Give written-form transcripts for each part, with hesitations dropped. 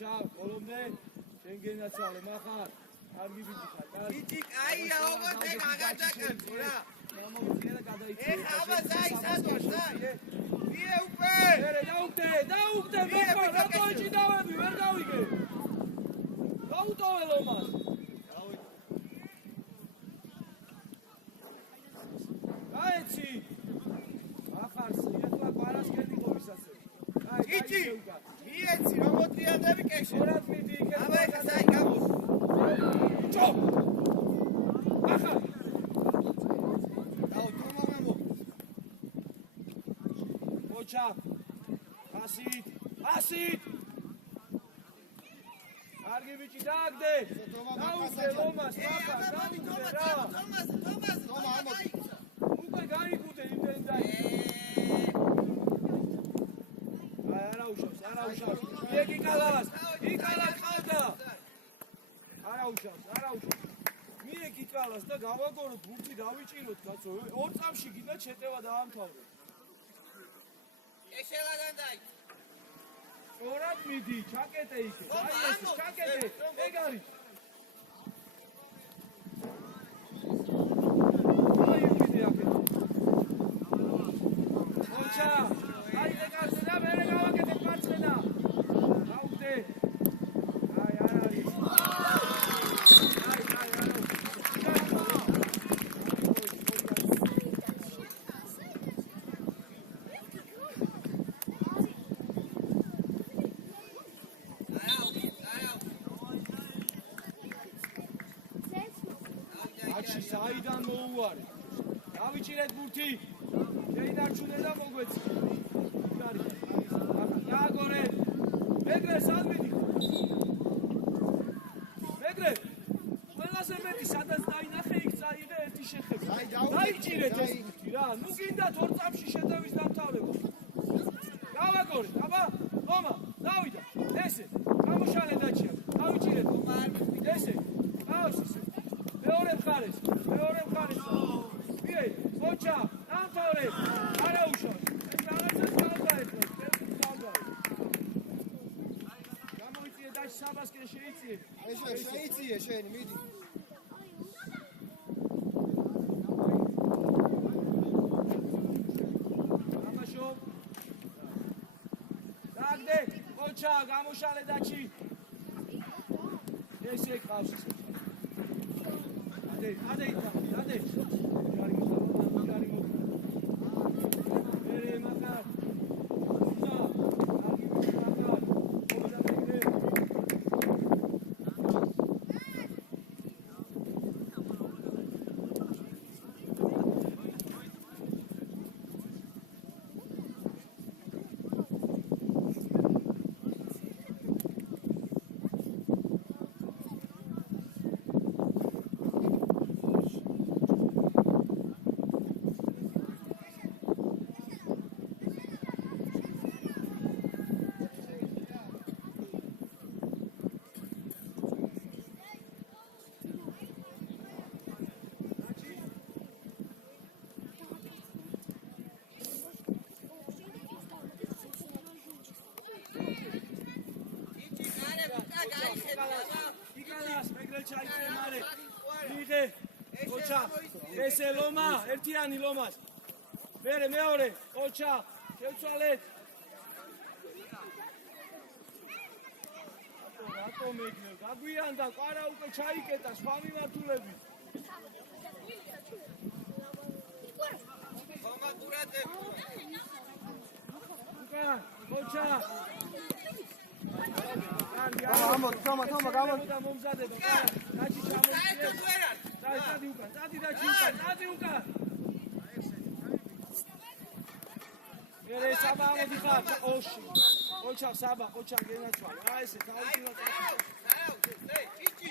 ოჩა, კოლომდე, შენ გენაცვალე, მახარ. კარგი ბიჭი ხარ. ბიჭი კაია, ოგოთე გაგაჭაკებდი რა. გამოიწია და გადაიწია. აბა დაისადოს რა. ие უკვე. დაუგდე, მოხარ, რატო იჭიდავები, ვერ გავიგე. გაუტოვე ლომას. გაეცი. ახარსი, ეხლა პარასკევი ყობისაცე. ბიჭი, მიეცი, რომ მოტრიალდები კეში. ორად მიდი იქ. აბა ეხა საი გამოს. ჩო. ახარ. დაუ თომამო. ოჩა. ასით. კარგი ბიჭი, დააგდე. დაუგდე ლომას, ახარ, დაუგდე რა. თომა. უკვე გაიგუდე იმდენ დაი. არა უშავს. მიეკიკალას ყავდა. არა უშავს. მიეკიკალას და გავაგოროთ ბურთი დავიჭიროთ კაცო. ორ წამში კიდე შეტევა დაამთავრე. ეშელაგან დაი. ორად მიდი, ჩაკეტე იქე. აი ეს ჩაკეტე. ეგ არის. აი ვიდე აქ. ოჩა. აი ეკაცე და მე გავაკეთე მარცხენა. აუგდე. აი არ არის. აჩი საიდან მოუარე. დავიჭირეთ ბურთი. შეინარჩუნე და მოგვეცი. გააგორე. მეგრე სამიდი. მეგრე. ყველაზე მეტი სადაც დაინახე იქ წაიღე ერთი შეხება. დაიჭირეთ ეს ბურთი რა. ნუ გინდათ ორ წამში შეტევის დამთავრება. გავაგორე. აბა, ლომა, დავიდა. ესე. გამოშალე დაჭირე. დავიჭირეთ. ესე. ყავს ისე. მეორე მხარეს. ვიე, ოჩა, დამთავრე. არა უშავს. ეს რაღაცას გავდაეთო. გამოიწიე და საბასკენ შეიწიე. შეიწიე შენ, მიდი. ამაშო. დაგდე, ოჩა, გამოშალე დაჭი. ესე ყავს ისე. Ade. Garimo. Mere makar. ოჩა, ესე ლომა, ერთიანი ლომას. მეორე, ოჩა, შევცვალეთ. რატო მეგნევ, გაგვიანდა, ყარა უკვე ჩაიკეტა, სხვა მიმართულებით. ხომა კურატე. უკან, ოჩა. თომა, მომზადება, ყარა, დაჭი ჩამოიწიე. Stati ukან. Mere Saba modifat, oshi. Ocha genatvala. Ai se davutila. Ichi.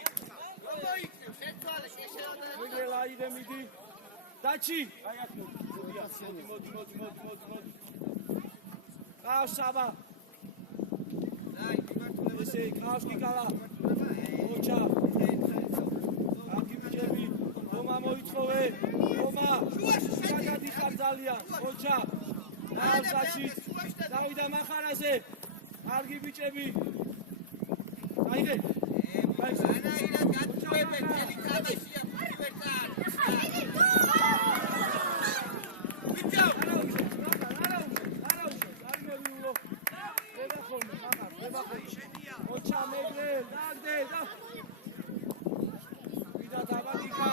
Lomo ikne, შეთვალე, შეშელა. მიგრელა იდე მიდი. დაჩი. აი აქ მოდი. ყავს Saba. აი, მიმართულება ესე ყავს კიკალა. ოჩა. მოიწოვე ხომა შუაში ძალიან ოჩა დავსაჩი დავიდა მახარაზე კარგი ბიჭები აიღე. ანაირად გაწუებენ მთელი თამაშია ვერტან. ვიჯავ. ოჩა მეგრე, დაგდე და ვიდა დაბადიკა.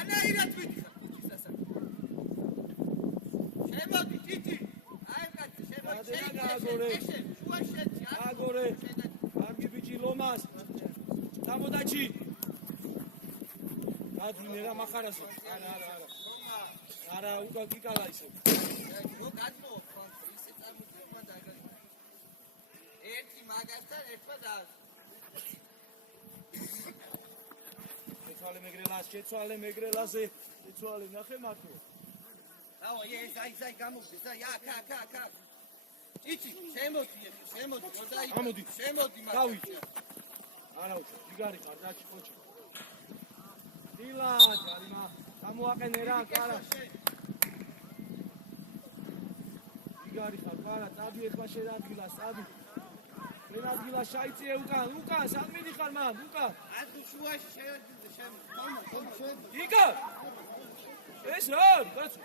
ანაირად ვიდიხარ ქუჩის ასაკ. შემოდი ჭიჭი. აი კაცი შემოდი. შუაშეთში. აგორე. კარგი ბიჭი ლომას. დამოდაჩი. გაძვინე რა მახარასო. არა, უკან კიკალა ისე. ნუ გადმო ისე წარმოდგება და ერთი მაგასთან ერთმა და შეცვალე მეგრელაზე, შეცვალე ნახე მართო. აო, აი გამოგდეს, აკ. ჭიჭი, შემოდი, გამოდი. შემოდი მაგ. დავიჭი. არა უშო, იგარი ხარ, დაჩი ყოჩი. დილა, ჯარიმა, გამოაყენე რა, კარა. იგარი ხარ, კარა, წადი ეხლა შენადგილა, წადი. შენადგილა შაიწიე უკან, სად მიდიხარ მან, უკან. ადრე შუაში შეერდიდე შემოდი. იგა! ეს რა არის, კაცო?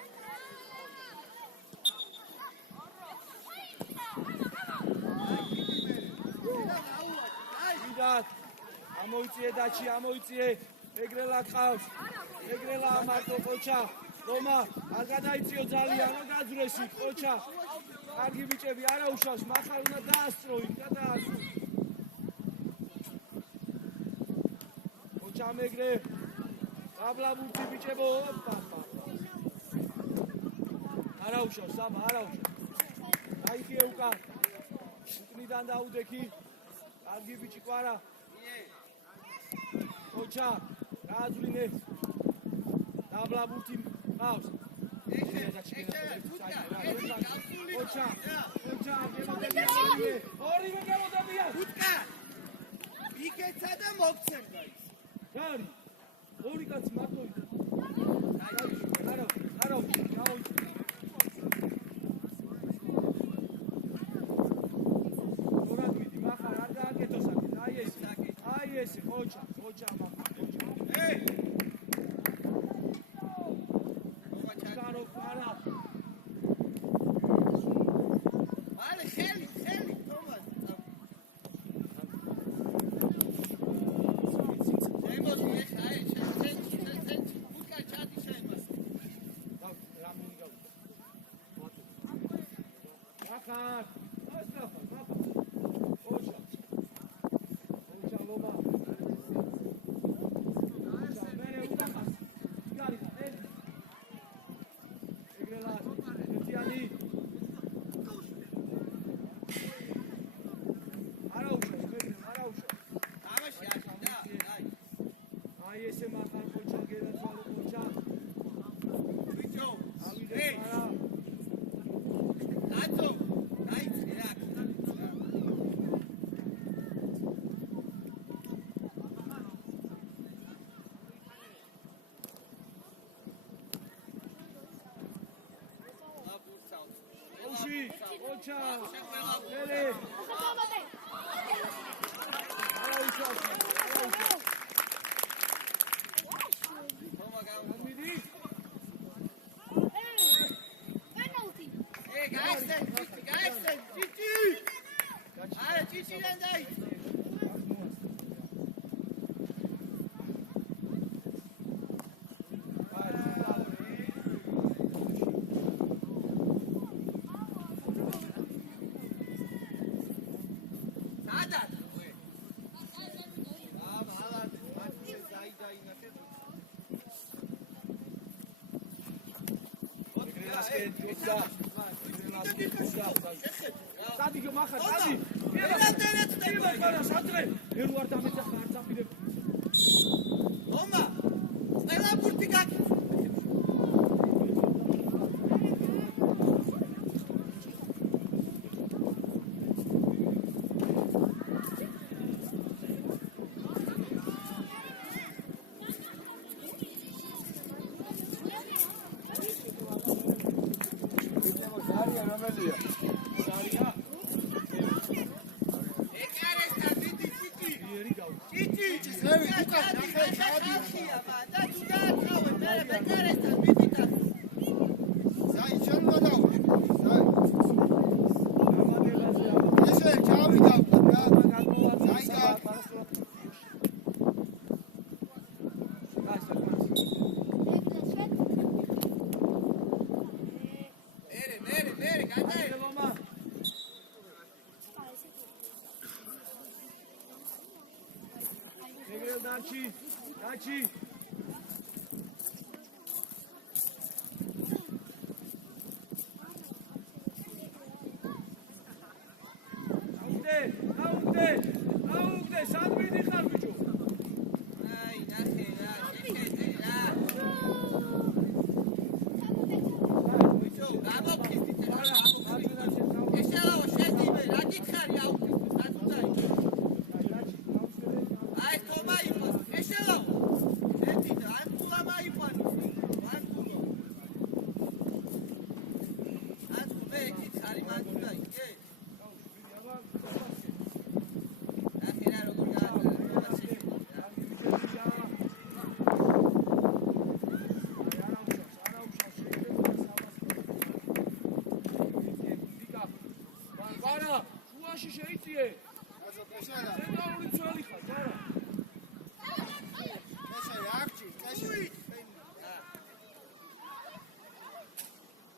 ვიდათ, ამოიწიე დაჩი, ამოიწიე. მეგრელა ყავს. მეგრელა მარტო ყოჩა. ლომა, არ გადაიწიო ძალიან, რა გაძვრესი, ყოჩა. კარგი ბიჭები, არა უშავს, მახარ უნდა დაასწროით, გადაასწრო. ყოჩა მეგრე. აბლაბურთი ბიჭებო, პაპა. არა უშავს, საბა, არა უშავს. აიხიე უკან. უკნიდან დაუდექი. კარგი ბიჭი კვარა. ყოჩა, გააძვრინე. აბლაბურთი ყავს. ოჩა, ორივე გამოდადიან. უტკა. იკეცა და მოგცემდა ის. რა არის? ორი კაცი მარტო იყო. არა, გამოიწვია. ორად მიდი, მახარ არ გააკეთო საკეთ. აი ესე, ოჩა, მახარ, ოჩა. Ocha, Lele. Tadi ke makan tadi. Oma, ყველა ბურთი გაგი. Sarıya. გაჩი აუგდე სანდვიჩი ხარ ბიჭო აი ნახე რა შეხედე რა ბიჭო გამოფხიზდით რა ეშალავა შედიმე რა გითხარი აუგდე საწუწაი აი თომა იყოს ეშალავა შედიდა აი ფულა მაიყვანო აი ფულო აი მე გითხარი მაგდაი კე შეიწიე ცენტრალური ძველი ხარ ჯარა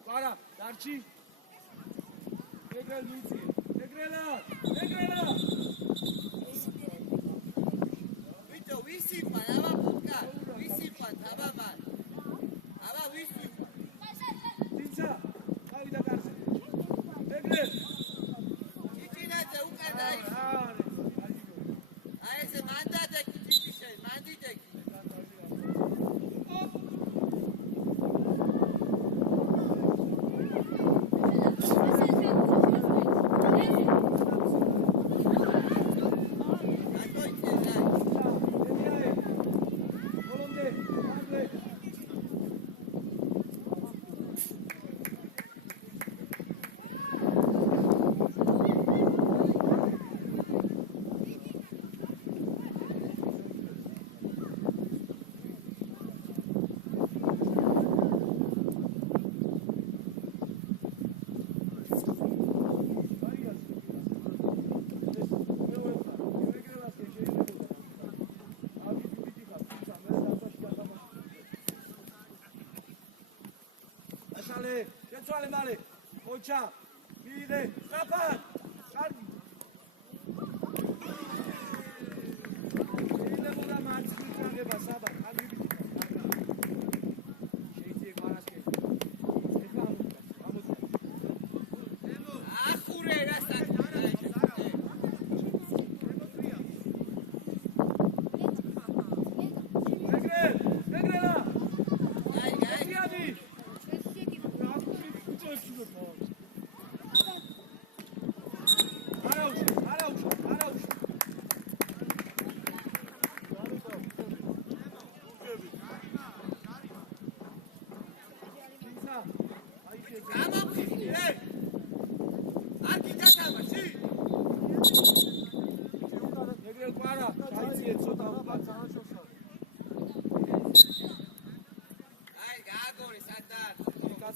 ბარა დარჩი ეგრელ მიწიე ეგრელა ვიტო ვისიფა აბა ბუკა ვისიფა აბა ვისიფა თინცა გავიდა კარზე ეგრელ აი ეს მანდატი თვითიშე მანდიტი შეცვალე მალე ოჩა მიდე საფად კარგი შეიძლება მარცხნივ წაგება საბა კარგი შეიძლება მარასკე ეხლა ამოწე ახურე რა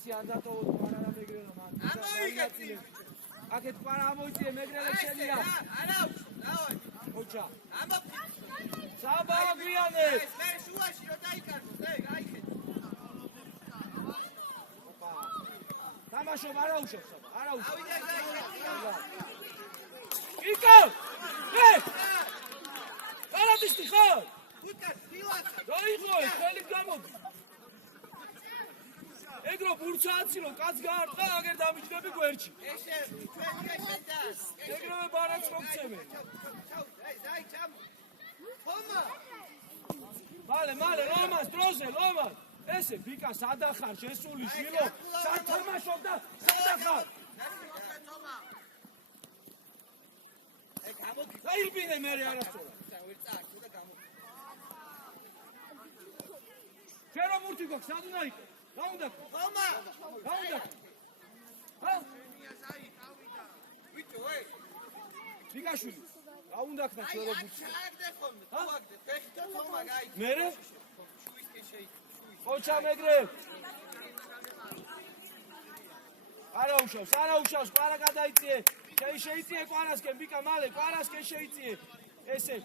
ეგრელა ანდატო პარა მეგრელა მან ამოიგეთი აკეთ პარა ამოიწიე მეგრელა შენია არა დავაი ოჩა ამოფხიზდი საბა გვიანე მე შუაში რო დაიკარგოს აიქეთ თამაშობ არა უშავს არა უშავს ავიდა იკო პარადისტი ხარ უტა სილაცა დაიხო ხელი გამოდი ეგრო ბურცაცი რომ კაც გაარტყა აგერ დამიჯდები გვერდში ეშე ჩვენ შედა ეგრევე ბარაც მოგცემე დაი ჩამ ხომა მალე ლომას დროზე ლომას ესე ბიკა სადახარ შესული შილო სათამაშო და სადახარ ეგ გამოდი დაიბინე მე არასწორად ვერ წაართო და გამოდი შენ რომ მურთი გოქ სად უნდა იყო რა უნდა ხომა რა უნდა ჰა ვიტო ბიკაშვილი რა უნდა ხნა შენ რომ მურთი აგდე ხოლმე თავაგდე ფეხი ხომა გაი მერე შუისკენ შეი ოჩა მეგრე არა უშავს კვარა გადაიწიე შეიწიე კვარასკენ ბიკა მალე კვარასკენ შეიწიე ესე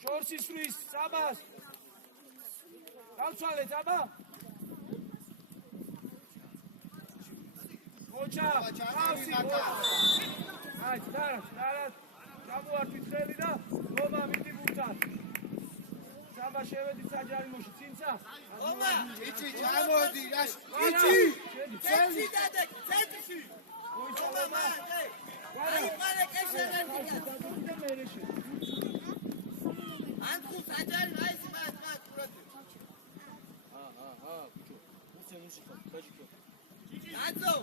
შორსის რის საბას გავცვალეთ აბა ოჩა ავსი აი დარა გამოართვით ხელი და ლომა მიდი საკეთად. საბა შევედით საჯარიმოში, წინცა. ომა, იჩი ჩამოდი, რაშ. იჩი. ცენტრი დადე, ცენტრში. ომა, მარე. აი, მარე კეშერები. ანტუ საჯარი მაის მას პროტი. Nadzo,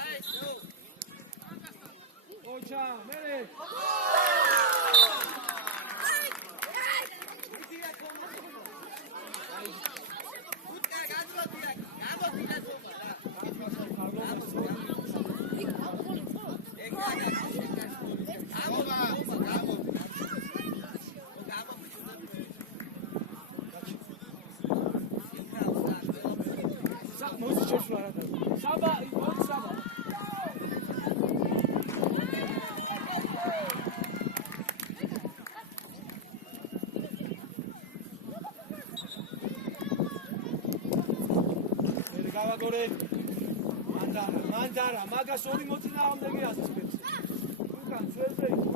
აი, შო. ოჩა, მერე. უტკა გაძლოდია, გამოდიდა ზომა რა. საბა, ოც საბა. გავაგორე. მანდარა, მაგას ორი მოწინააღმდეგე ასწრებს. უკან ძველზე იყო.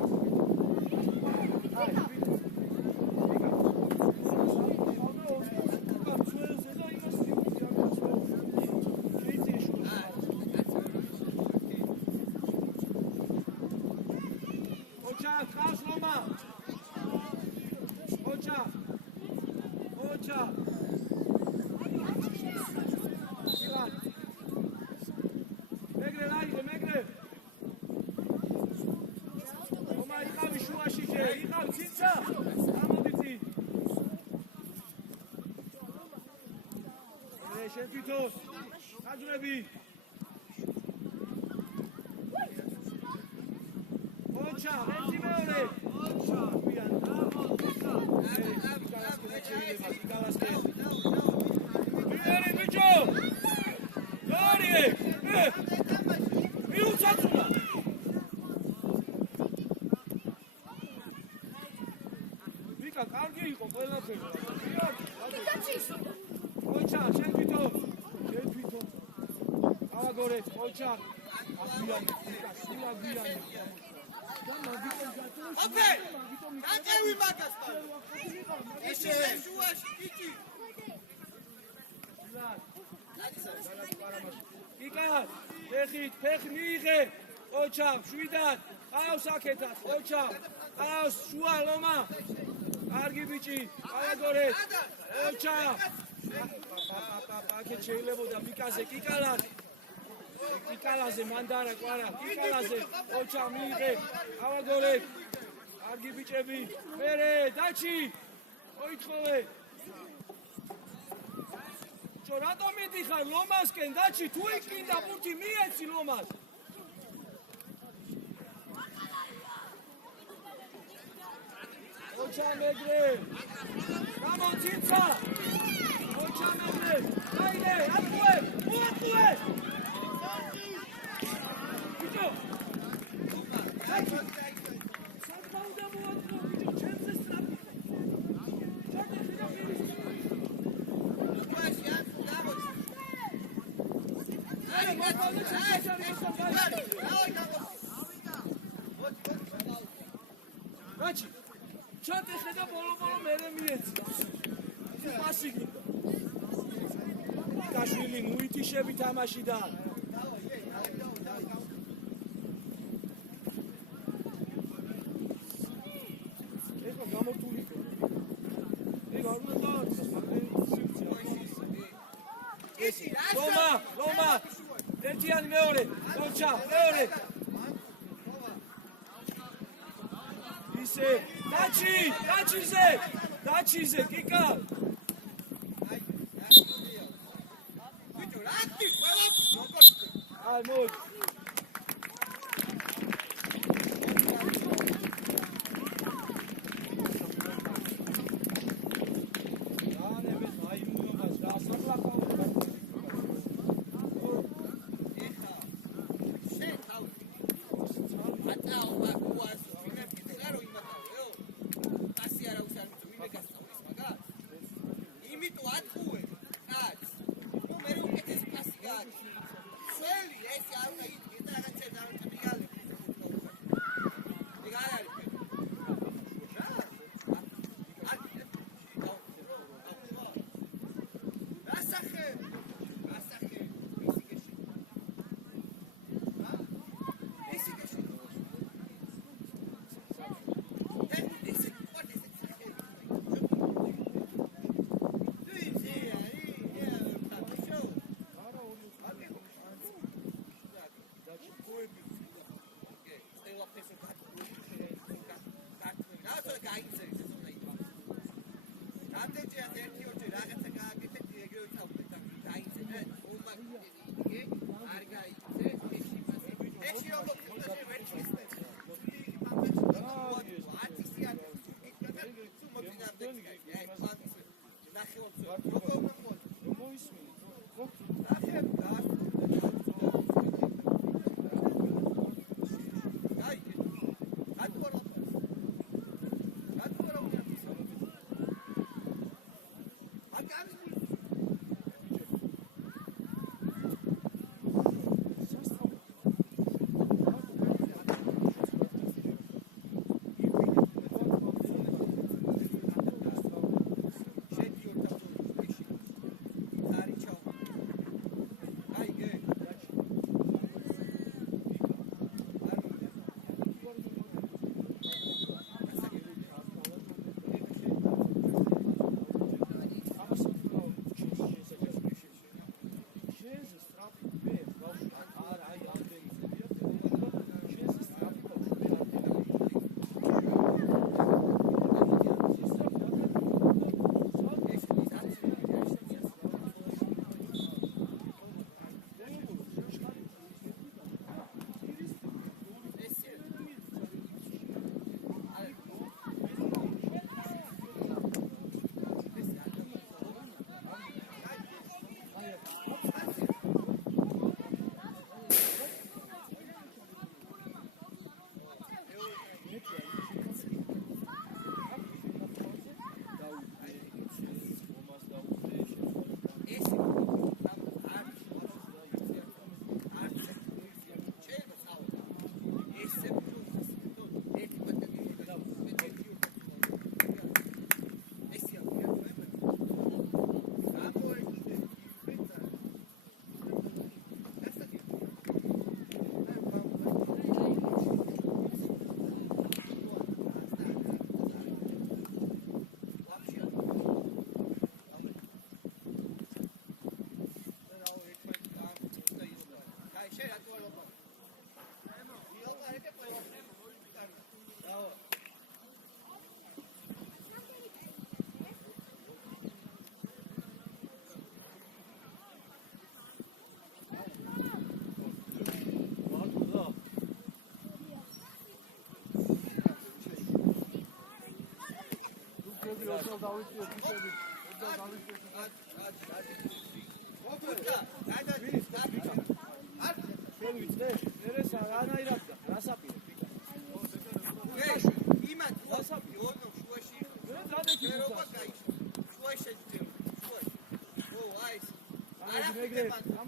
აი, ხავს ლომა. ოჩა. ილან. მეგრე რაიღე, მეგრე. ლომა იყავი შუაში ჯე, იყავ ცინცა. გამოდი წინ. შენ თვითონ. გაძრები. ოჩა, ერთი მეორე. ოჩა, ვიან. ვინარი ბიჭო? დორიე. მიუცაცულა. ვიკა, კარგი იყო ყველაფერი. ოჩა, შენ თვითონ. გავაგორე, ოჩა. ვიან, ვიკა, სულა ვიან. ოკეი. გაკევი მაგას პარ. ისე შუაში კიჭი. იკა, ფეხი მიიღე. ოჩა, შვიდად. ყავს აქეთად, ოჩა. ყავს შუა ლომა. კარგი ბიჭი, გავაგორე. ოჩა. აქეთ შეიძლებოდა მიკაზე კიკალას. კიკალაზე მანდარა კვარა, კიკალაზე ოჩა მიიღე. გავაგორე. კარგი ბიჭები. მერე, დაჩი. ოიწყოვე. ჩო რატომ მიდიხარ ლომასკენ დაჩი თუ იქინდა პურთი მიეცი ლომას. ოჩა მეგრე. გამოცინცა. ოჩა მეგრე. აიდე, ატყუე, უატყუე. ბიჭო. საკმაოდ მოაწყო ბიჭო, ჩემზე სწრაფი. ჩატე ხიდა პირის. შუაში ანტუ გამოჩი. აი, მოყავდა შეჭარი მოსაბარი. რაჩი. ჩატე ხიდა ბოლო მერე მიეცი. პასი გინდა. კაშვილი ნუიტიშები თამაშიდა. ეხლა გამორთული. ეგ არ უნდა ლომა. ერთიანი მეორე. ოჩა, მეორე. ისე, დაჩიზე, კიკა. ბიჭო, რატი ყველა აი, მოდი. Swelly, esse aí.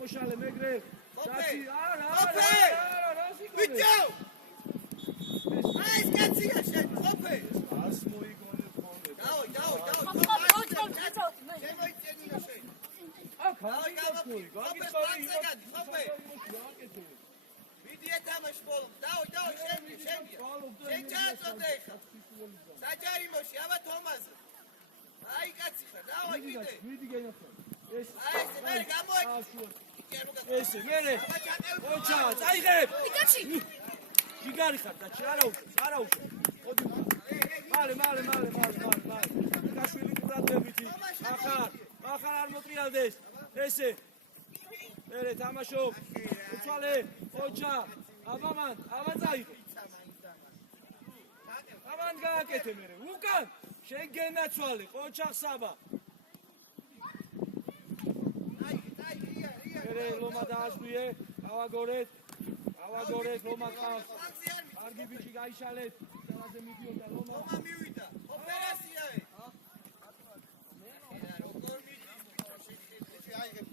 ამოშალე მეგრე კაცი არა ვიჯო ეს კაცია შენ ყოფე ას მოიგონე ფონდე დაო შემოიწენიო შენ ვიდი ეთამაშ ბოლო დაო შენ ჩააწოდე საჯარიმოში აბა თომაზე აი კაცი ხარ დაო ვიდი გენახო ეს მე გამოიქ ეს მერე ოჩა წაიღებ ჯიგარი ხარ დაჩი არა უშო ოდი მალე გაშვილი კურადებითი ახარ არ მოტრიალდეს ესე მერე თამაშო უცვალე ოჩა აბა წაიღე აბან გააკეთე მერე უკან შენ გენაცვალე ოჩა საბა ლომა დაასვიე, ავაგორეთ, ლომა ყავს. კარგი ბიჭი გაიშალეთ. ყველაზე მიდიოდა ლომა. ლომა მივიდა. ოპერაციაა. როგორ მიდის? აიღებ.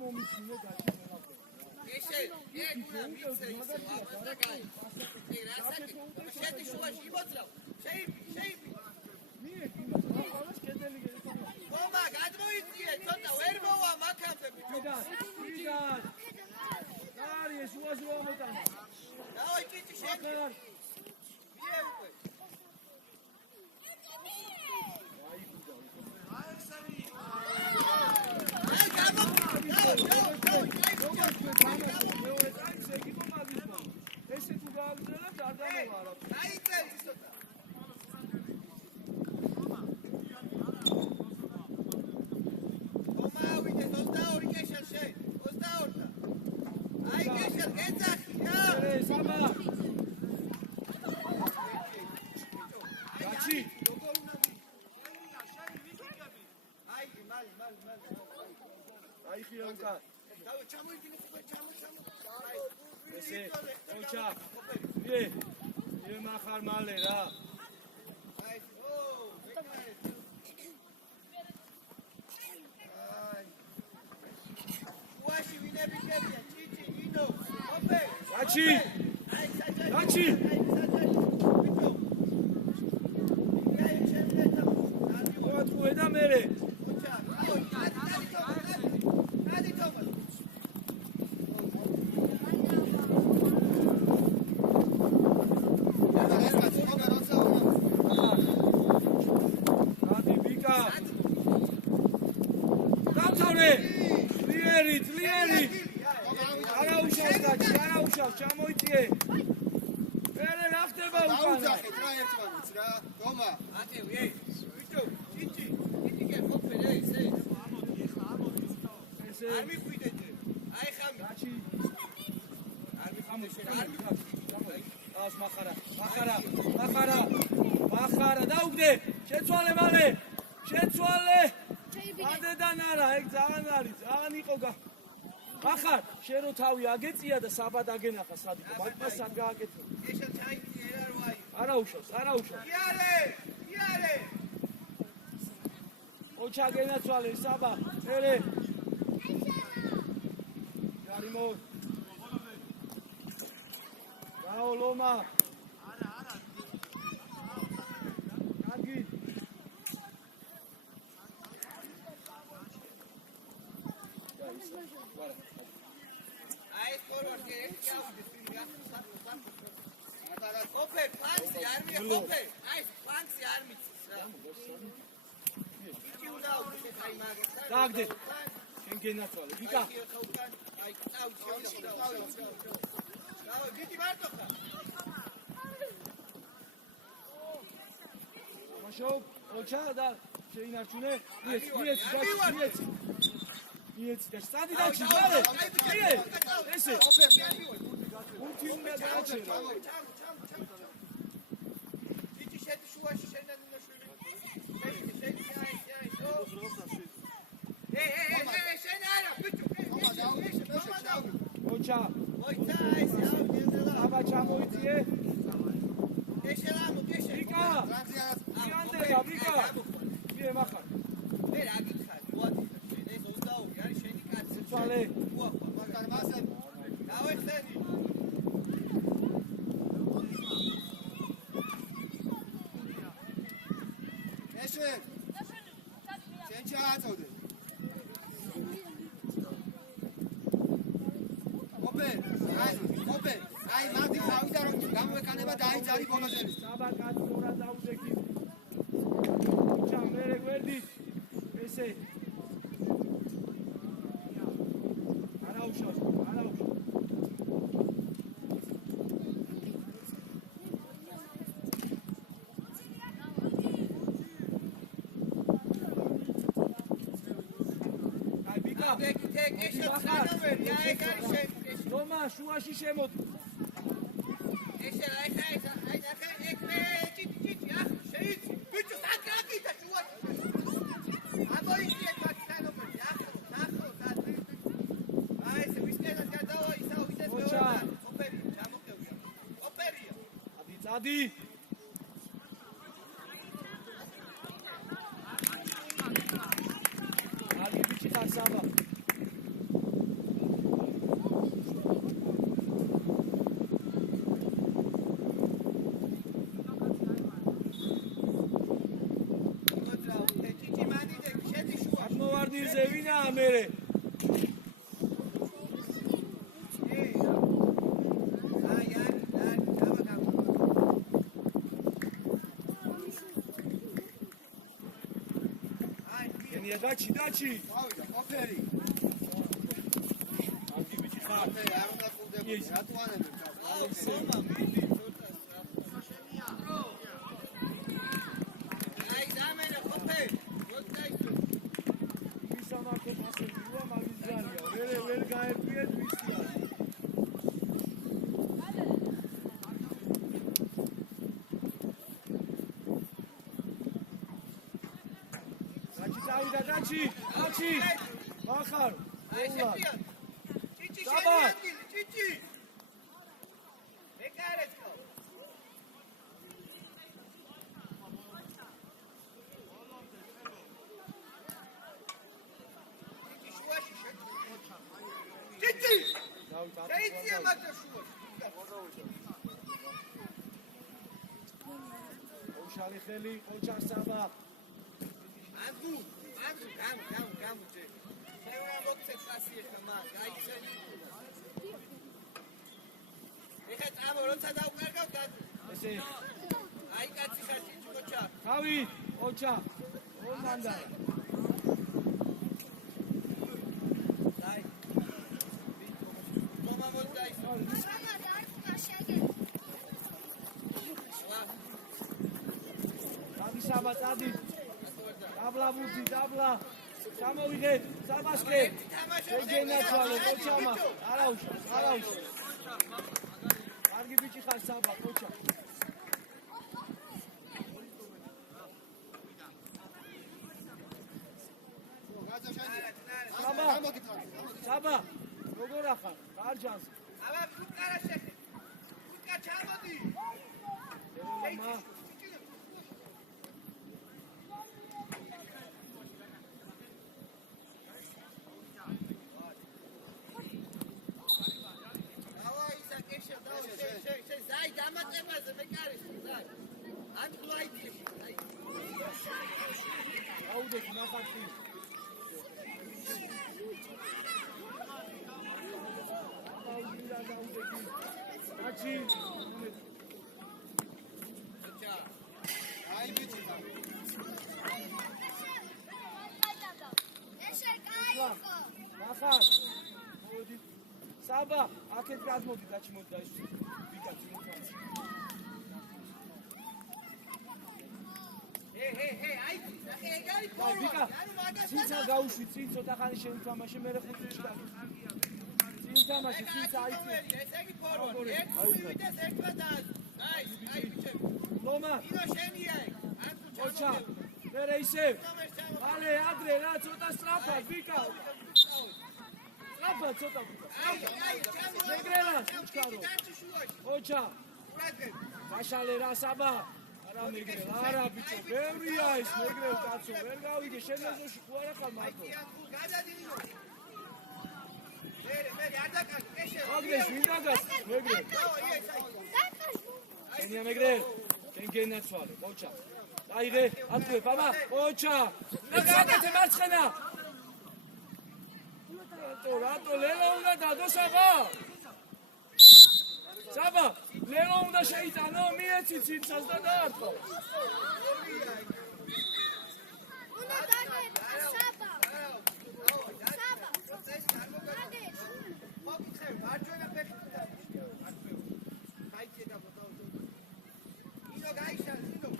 მომიცინე გაჩერება. ეშე, ეგუნა მიცე ისე აბა კაი. ეგ რასაკი? შედი შუაში იმოძრავ. შეიფი. alles კედელი გეცამა. ობა, გადმოიწიე, ცოტა ვერ მოვა მაქამდე ბიჭო. ვიდან. არი ეს უაზრო ამოტანა. დავაი ჭიჭი შედი. მიე უკვე. ესე თუ გააგრძელებთ არ დამოვარავ. დაიწერი ცოტა. მომავიდე 22 კეშალ შენ. 22-და. აი კეშალ გეძახი რა. საბა. გაჩი. აი მალი. აი ხიანკა. დავი ჩამოიდინე ჩამო. ესე ოჩა. ე მახარ მალე რა. აი უაში ვინები გებია ჭიჭი ინო ოპე გაჩი. აი საჯაი გაჩი. ბიჭო აი ჩემდა ოთუე და მერე. ოჩა ადი თომა ადი ბიკა. დამთავრე. ლიერი. არაუშავს გაჩი, არაუშავს, ჩამოიწიე. მერე რა ხდება უკან? დაუძახეთ რა ერთმანეთს რა. გომა. ატევი ეი ბიჭო ჭიჭი ჭიჭი ოპე რა ესე ესე არ მიყვიდეთ აი ხამი გაჩი. არ მიყვიდეთ შენ არ ას მახარა დაუგდე. შეცვალე მალე. შეცვალე. ადედან არა, ეგ ძალიან არის, ძალიან იყო ახარ, შენ რო თავი აგეწია და საბად აგენახა სადიკო, მაგას არ გააკეთე. ეშა ჩაიწია რა როაი არაუშავს. იარე ოჩა გენაცვალე საბა, ერე. გარიმო. რაო ლომა. კარგი. აი სკორორკე ჩავდი ფიგა ოპე პანკსი არ ოპე აი პანკსი არ მიცის რა ჭი უნდა უკეთ აი მაგას გააგდე. შენ გენაცვალე, ბიკა. აი დავი გიგი მარტო ხა მაშო, ოჩა და შეინარჩუნე. მიეცი და სადი დაჩი, მალე. ესე. უთი უნდა გააჩერა. გიგი შედი შუაში შენდა უნდა შვილი შედი აი შენ არა ბიჭო ოჩა. ოიცა აი სავდიელა აბა ჩამოიწიე. ეშელამო კეშე ბიკა. გიანდერა, ბიკა. მიე მახარ. მე რა გითხარ ვადი ეს 22 არის შენი კაცი ცვალე. უახვა მაგარ მასე დავეხსენი ეშე შენ ჩააწოდე ოპე აი მადი ხავიდა რომ გამოვეკანება და აი ძალი ბოლოსელი საბა კაცი ორა დაუძეკი. ჩა მერე გვერდი. ესე. არაუშავს. აი ბიკა. ეგ ეშა ხანავერი აი გარი შენ ლომა შუაში შემოდი. ეშა აი ნახე ეგ მე ჭიჭი ახ შეიცი ბიჭო საკრაკი და შუაში აბოიძიე კაცანობები ახ ნახო სადი აი ეს ვისკენას გადავა ისაუ ისეს მეურა ოპერია ჩამოყევია ოპერია ადი. კარგი ბიჭი ხარ საბა. ტურნირზე ვინაა მერე? დაჩი ავიდა ყოფერი აგი ბიჭი ხარ არ უნდა ყუდები რატო ანებენ აი დამენა ყოფე მისამართო მასებია მაგიზარია ვერ გაერკვიეთ ვისია დაჩი ახარ ჭიჭი შემოადგილი ჭიჭი მეკარეთო ჭიჭი შუაში ჭიჭი შეიძლება მაგდა შუაში ოშალი ხელი ოჩა საბა აზუ გამუჯე. შევა მოწე ფასი ხმა, გაიცენი. ეხა წამო როცა დავკარგავ გაგ. ესე. აი კაცი ხეთი ჩოჩა. თავი, ოჩა. ონდანდა. დაი. მომა მოძაი. თავი საბა წადი. დაბლა ბუძი, დაბლა. გამოვიდე, საბასკე. შეგენა თვალო, ოჩამა. არაუშ. კარგი ბიჭი ხარ საბა, ოჩა. საბა, როგორ ახარ? კარჯანს. აბა ფუტკარა შეხე. ფუტკა ჩამოდი. მama. ზაი დამატებაზე მეკარის ზაი ან ხლაიდი აუდეთ ნახატი აჩი აი ბიჭი ეშე კაი ნახატ მოდი საბა აქეთ გადმოდი დაჩი მოდი და ის ვიკაც აი ეგარი ვიკა ცინცა გაუშვი წინ ცოტა ხანი შემთამაშე მე ხუთი და წინ თამაში წინ აიცი ეს იგი ფორვარდი ეს ერთმა და აი ბიჭები ლომა იდო შენია ან თუ ოჩა მერე ისევ ალე ადრე რა ცოტა სწრაფად ვიკა სწრაფად ცოტა მეგრელა უჩქარო ოჩა გაშალე რა საბა არა მეგრელა არა ბიჭო ბევრია ეს მეგრელ კაცო ვერ გავიგე შენეზოში ხო არა ხარ მარტო მე არ დაკარგე ეშე აგრეს ვინ დაგას მეგრელ შენია მეგრელ შენ გენაცვალე ოჩა აიღე ატვე ბაბა ოჩა გაკეთე მარცხენა რატო ლელა უნდა დადო საბა საბა ლელა უნდა შეიტანო მიეცი ცინცას და დაარტყო უნდა დაგედა საბა მოგიწევ მარჯვენა ფეხი გაიქე და ბოდო იდო გაიშალ იდო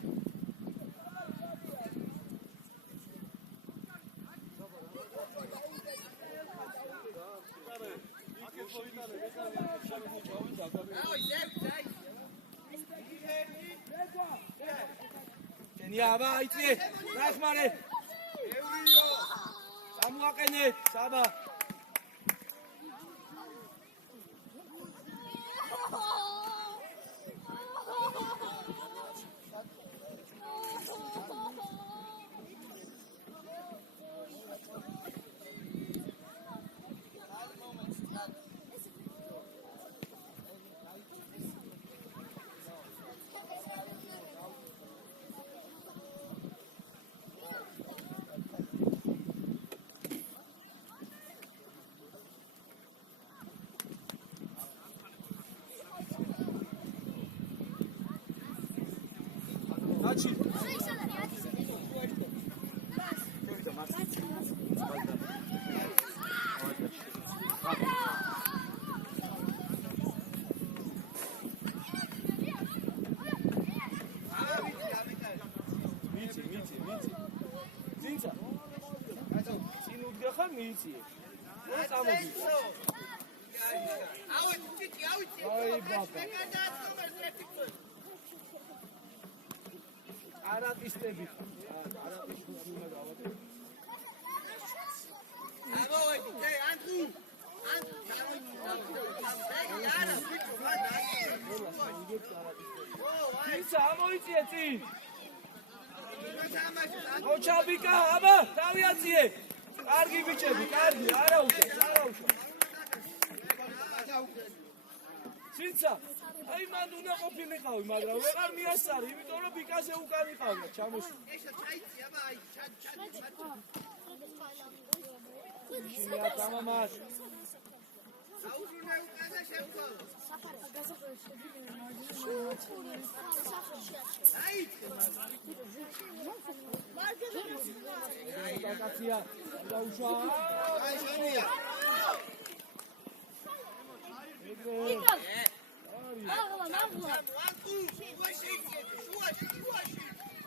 შენია აბა აიწე რახმარე ევრიო სამუაყენე საბა გაჩი. მიიცი. ძინცა. წინ უდგა ხარ მიიცი. რა წამოდი. აი ბაბა. არატისტები. არატისტები უნდა გავაკეთო. ძინცა ამოიწიე წინ. ოჩაბიკა, აბა, დავიაციე. კარგი ბიჭები, კარგი, არა უშავს. ძინცა, აი მან უნდა ყოფილიყავი, მაგრამ ვეღარ მიასწარი, იმიტომ რომ ბიკაზე უკან იყავია, ჩამოსული. შინია თამამას. კაცია, დაუშვა. აი შენია.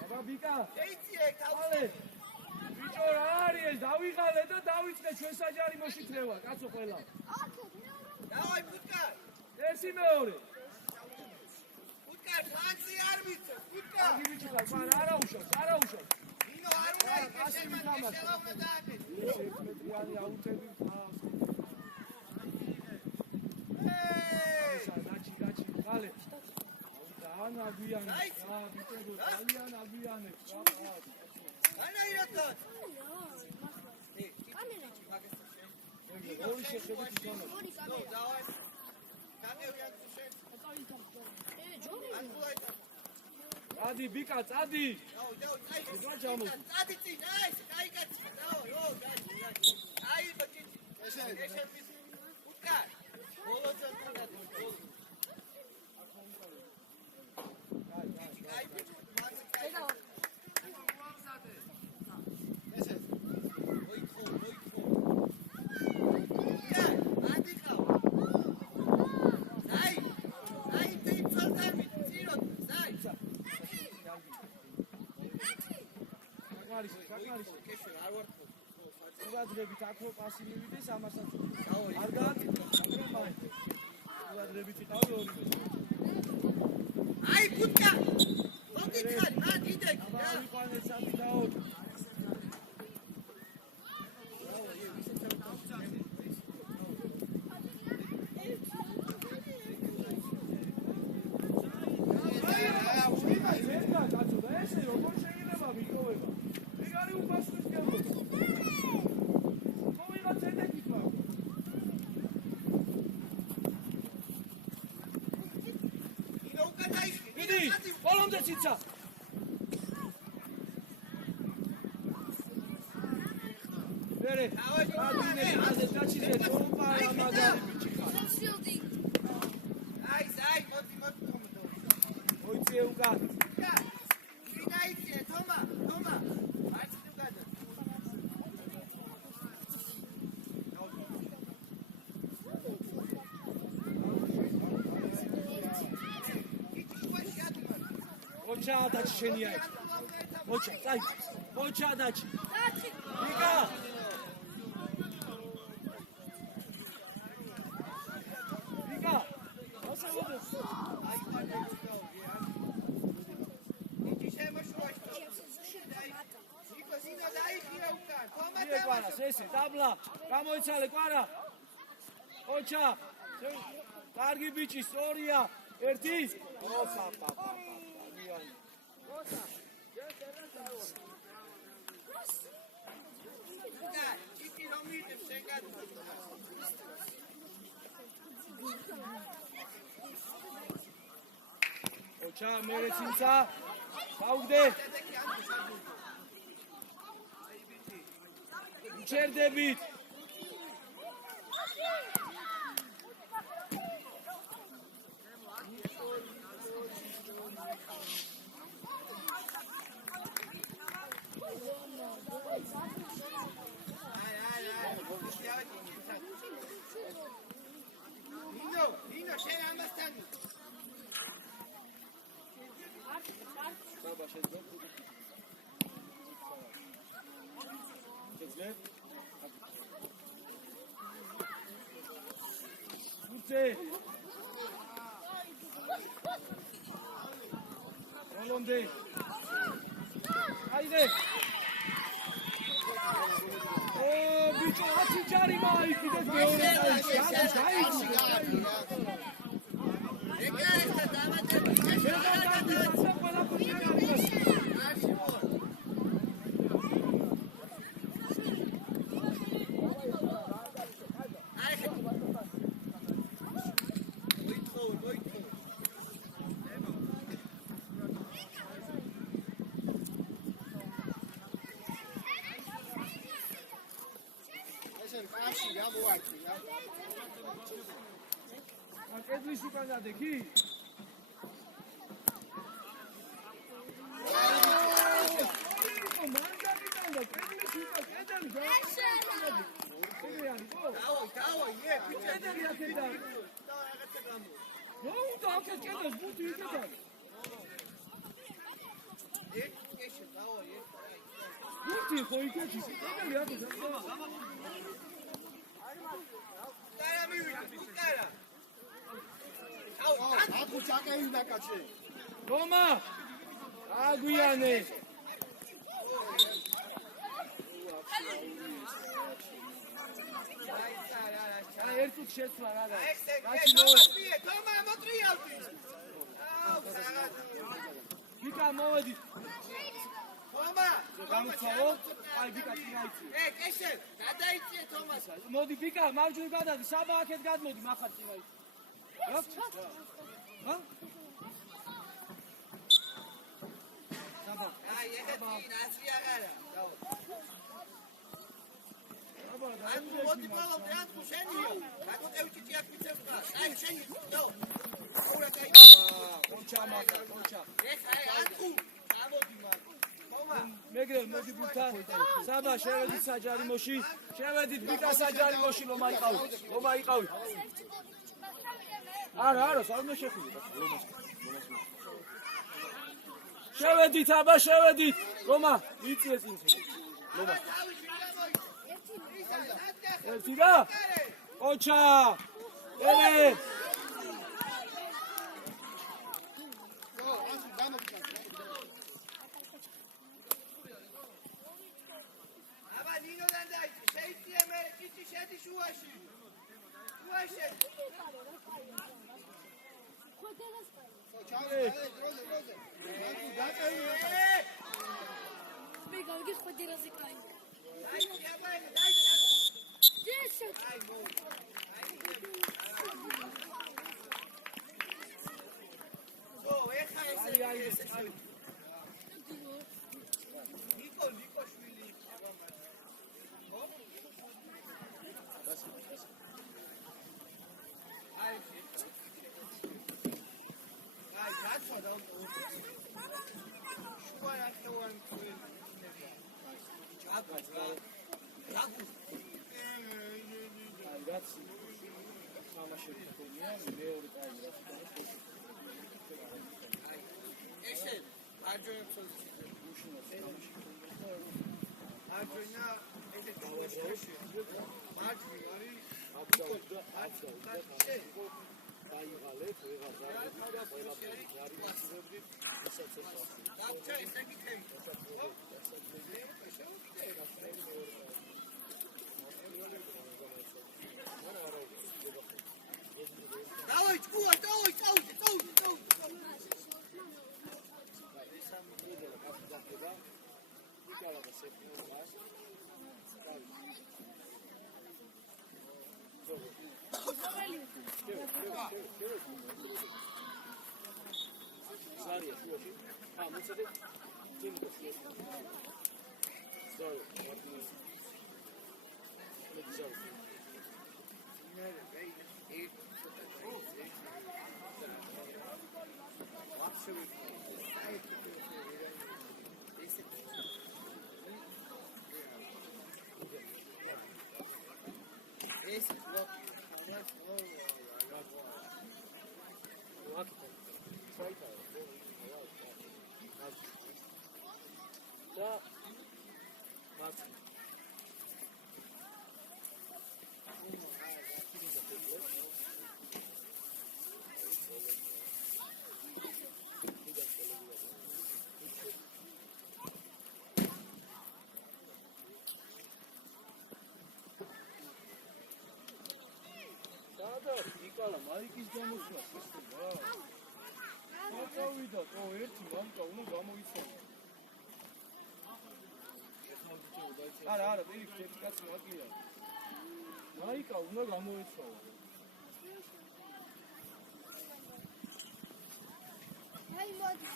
აბა ბიკა. ალე. ბიჭო რა არის? დავიღალე და დავიწყე ჩვენ საჯარი მოშიქრება, კაცო ყველა. დავაი ბუტკა. ესი მეორე. ბუტკა, ლანცი არ მიწევ, ბუტკა. კარგი ბიჭი ხარ, არა უშავს. ნინო არ უნდა შევა დააკეთე. 1 მეტრიანი აუტები ხავს. გაჩი, გალე. ანაგვიანე, რა ბიჭო, ძალიან აგვიანებს, რა. ანაირატო. ორი შეხედეთ თვითონო. დავაი. გამევიან შენ. წადი ბიკა, წადი. დაო, წადი წინ, აი, კაცი, დაო, გაჩი. აი, ბიჭი. ესე ბუტკა. ბოლოზე უნდა უდადრებით აქო პასი მივიდეს ამასაც არ გააკეთე მაინც უდადრებით იყავი ორივე აი ბუტკა მოგიცხარი მან იდექი რა ვიყვანე სამი დაო Cica. Bere. Hadi kaçire. Topa ayağına Ai, moti. Oitse ugan. Vinaiție, toma. Hai să nu cadă. Ocha dachi şeniya. Ocha, ay. Ocha dachi. Bika. Bika. Nasıl oldu? Ie კვარა, სესი, დაბლა. გამოიცალე კვარა. ოჩა. კარგი ბიჭი, სწორია. ერთი. ოსა, პაპა. ოჩა, მერე ცინცა. გავგდე. ჩერდებით. Gute. Rolonde. Haydi. Bicho, açı cari maikide böyle. Kedli şukanda deki. Roma! Aguiane! ერთით შეცვლა რა და. თომა მოტრიალდი. ვიკა მოვედი. თომა, გამიცავო? აი ვიკა წინაიცი. კეშე, გადაიწიე თომასა. მოდი ვიკა მარჯვნივ გადადი, საბა აქეთ გადმოდი მახარ წინაიცი. რა? ჰა? აი ეგეთი ნაცი აღარა. აი მოდი ბოლომდე ათქო შენიო. რაკოტევიჩი ჭიაქ მიცევდა. აი შენი. ნო. ოღონდ აი. კონჩა მაგა, კონჩა. ეხა ათქო. გამოდი მაგ. თომა. მეგრელ მოდი გულთან. საბა შევედით საჯარიმოში. შევედით ვიკა საჯარიმოში რომ აიყავი. რომ აიყავი. არა, საერთოდ შეხვიდეთ. შევედით აბა, შევედით. რომა, იწიეს იმ. რომა. ერთი რა? ოჩა. ელე. აბა ნინოდან დაიწი, შეიწიე მე ჭიჭი შედი შუაში. შუაში. Bega, geh vor dir das rein. და იკალა მაიკის გამოსვლა შეხდება. წავიდა, ერთი მარკა უნდა გამოიცვალო. არა, პირიქით ერთი კაცი მარკია. მაიკა უნდა გამოიცვალო. აი მოდი.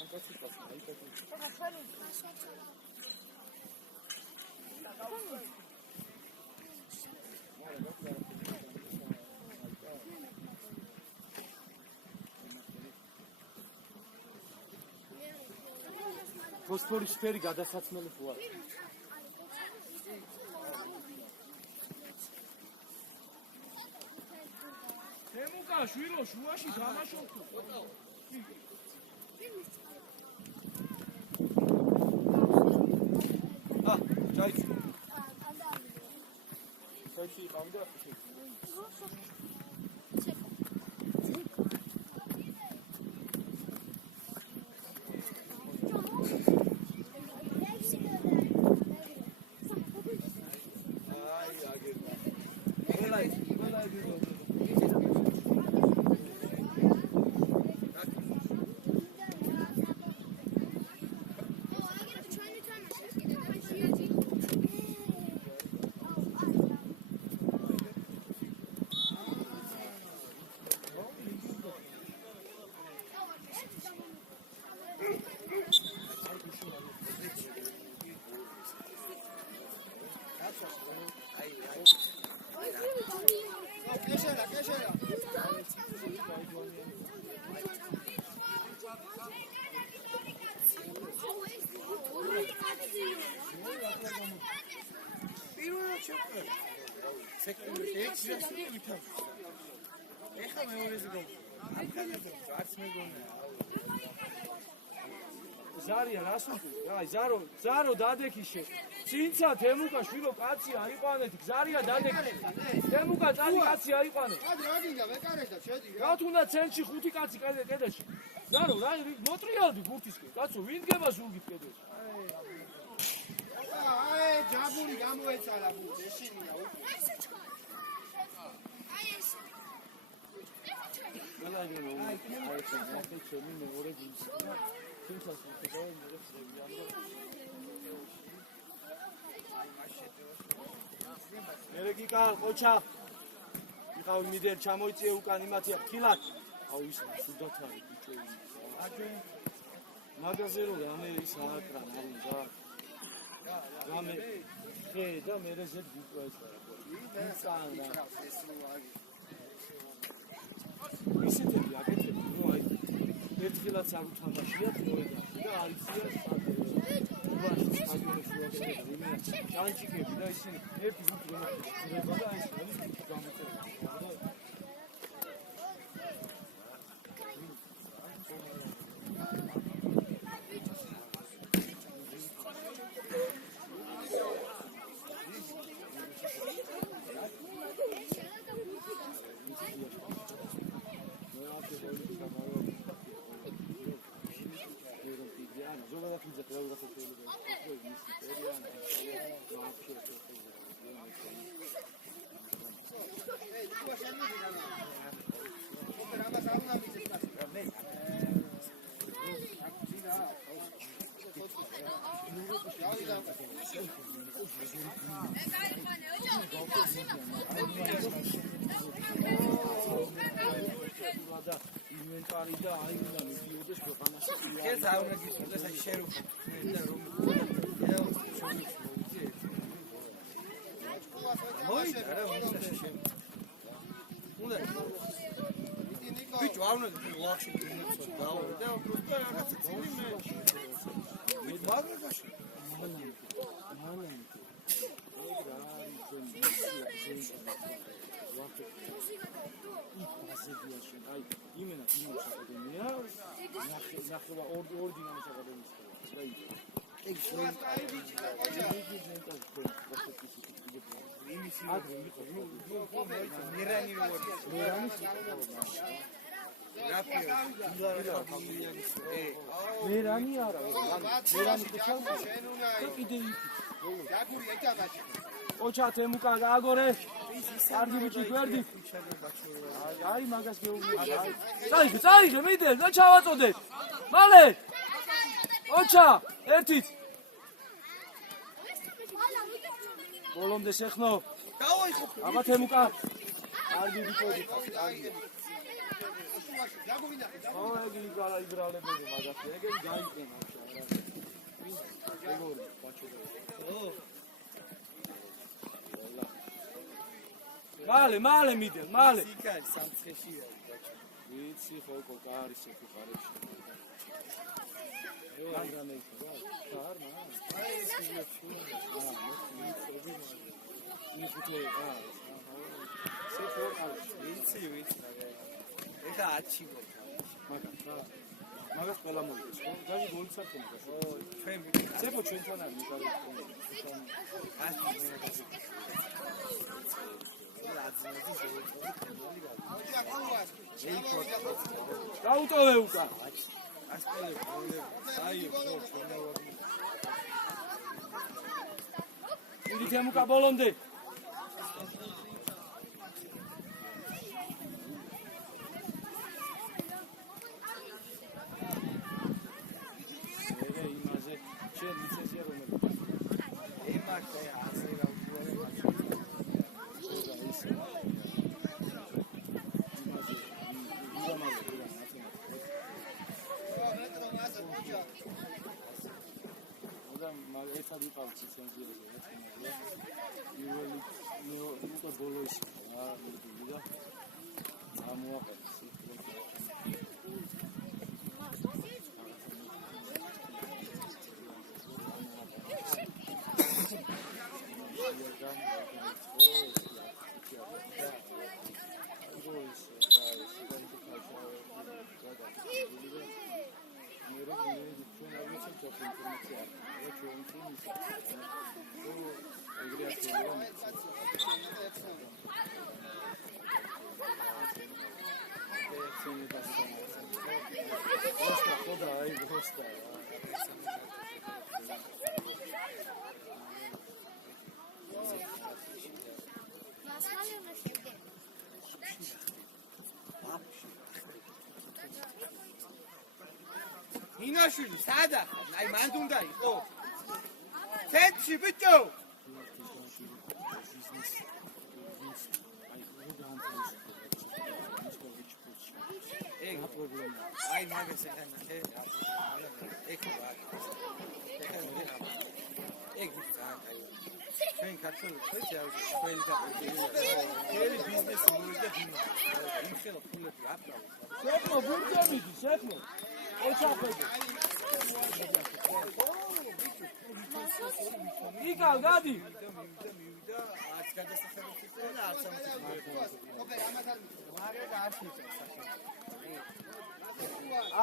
ანკაციკას მაიკა. ფოსფორის ფერი გადასაცმელი ხო არის? თემუკა შვილო შუაში გამაშოთ. ჩაიცი. ჩაიცი ყავდა. ეხლა მეორეზე გოგო. არც მეგონა. ზარია რას უყურე? აი ზარო დადექიშე. წინცა თემუკა შვილო კაცი არიყვანეთ. ზარია დადექიშე. თემუკა წალი კაცი არიყვანეთ. რა გინდა მეკარეშა შედი რა. რა თუნდა ცენტრში 5 კაცი კედელში. ზარო რა მოტრიალდი გურთისკენ. კაცო ვინ გება ზურგით კედელში? აი ჯაბური გამოეცალა ბუთ ეშინია უკვე. მერეკიკა ყოჩა იყავი მიდერ ჩამოიწიე უკან იმათია ხილად აუ ის სუდათ არის ბიჭო მაგაზე რო რამე ის ააკრა არის და რამე ხე და მერეზე გიყვა ეს არა ისეთები აკეთებ ნუ აი ერთხელაც არ უთამაშია მოედა და არიცია ვაში საგერეშია ჩანჩიკები და ისინი ერთი გუნდი რომადება და ეს არის გამოწერილი ინვენტარი და აი უნდა მიდიოდეს ქვეყანაში. ეს არ უნდა გიწყდეს აი შერუხა. ბიჭო არ უნდა ლახში დავა და უბრალოდ რაღაცა წილი მე მაგაში აი იმენა დინამოს აკადემია ნახება ორ დინამოს აკადემიის და ეგ შოი ბიჭი და ყოჯა იმისი ადრე იყო მერანი მერანი არა მერანი ხო კიდე იქ დაგური ეჭაბაში. ოჩა თემუკა გააგორე. კარგი ბიჭი გვერდით. აი მაგას გეუბნები. წაიღე, მიდე, და ჩავაწოდეთ. მალე. ოჩა, ერთით. ბოლომდე შეხნო. აბა თემუკა. კარგი ბიჭები ხარ, კარგი. ოღონდ იბრალებოდი მაგას, ეგენი გაიყენა. ეგორი ბაჭო. მალე მიდე, მალე. სიკარი სამცხეშია ბაჭო. ვიცი ხო კოკარი შეხიყარებში. რანგანეიქა რა? ხარმა. აი ეს ისე ჩუნა. ვიცი ეხა აჩიბო მაგას ყველა მოვიდეს ხო? დაჟე გოლიცარქენ და ხო? ჩვენ ცეფო ჩვენთან არის მაგარი. გაუტოვე უკან. აი ხო ჩვენავარ მიდი თემუკა ბოლომდე. ერთად იყავით ცენზურაზე პირველი ბოლოს მიდი და ამოაყენეს ინაშვილი სადა აი მანდ უნდა იყო ცენტრში ბიჭო ეგ პრობლემა აი მაგას ახლა ეგ ჩვენ ქართული წესი არის ყველი და ყველი ბიზნესი მოვიდა დინა იმ ხელა ფულები აფრავო შეხმო ბურჯემიდი შეხმო ოჩაფები იკალ გადი მივიდა არც გადასახადებს ისე და არც ამას მაგე გააშიჭა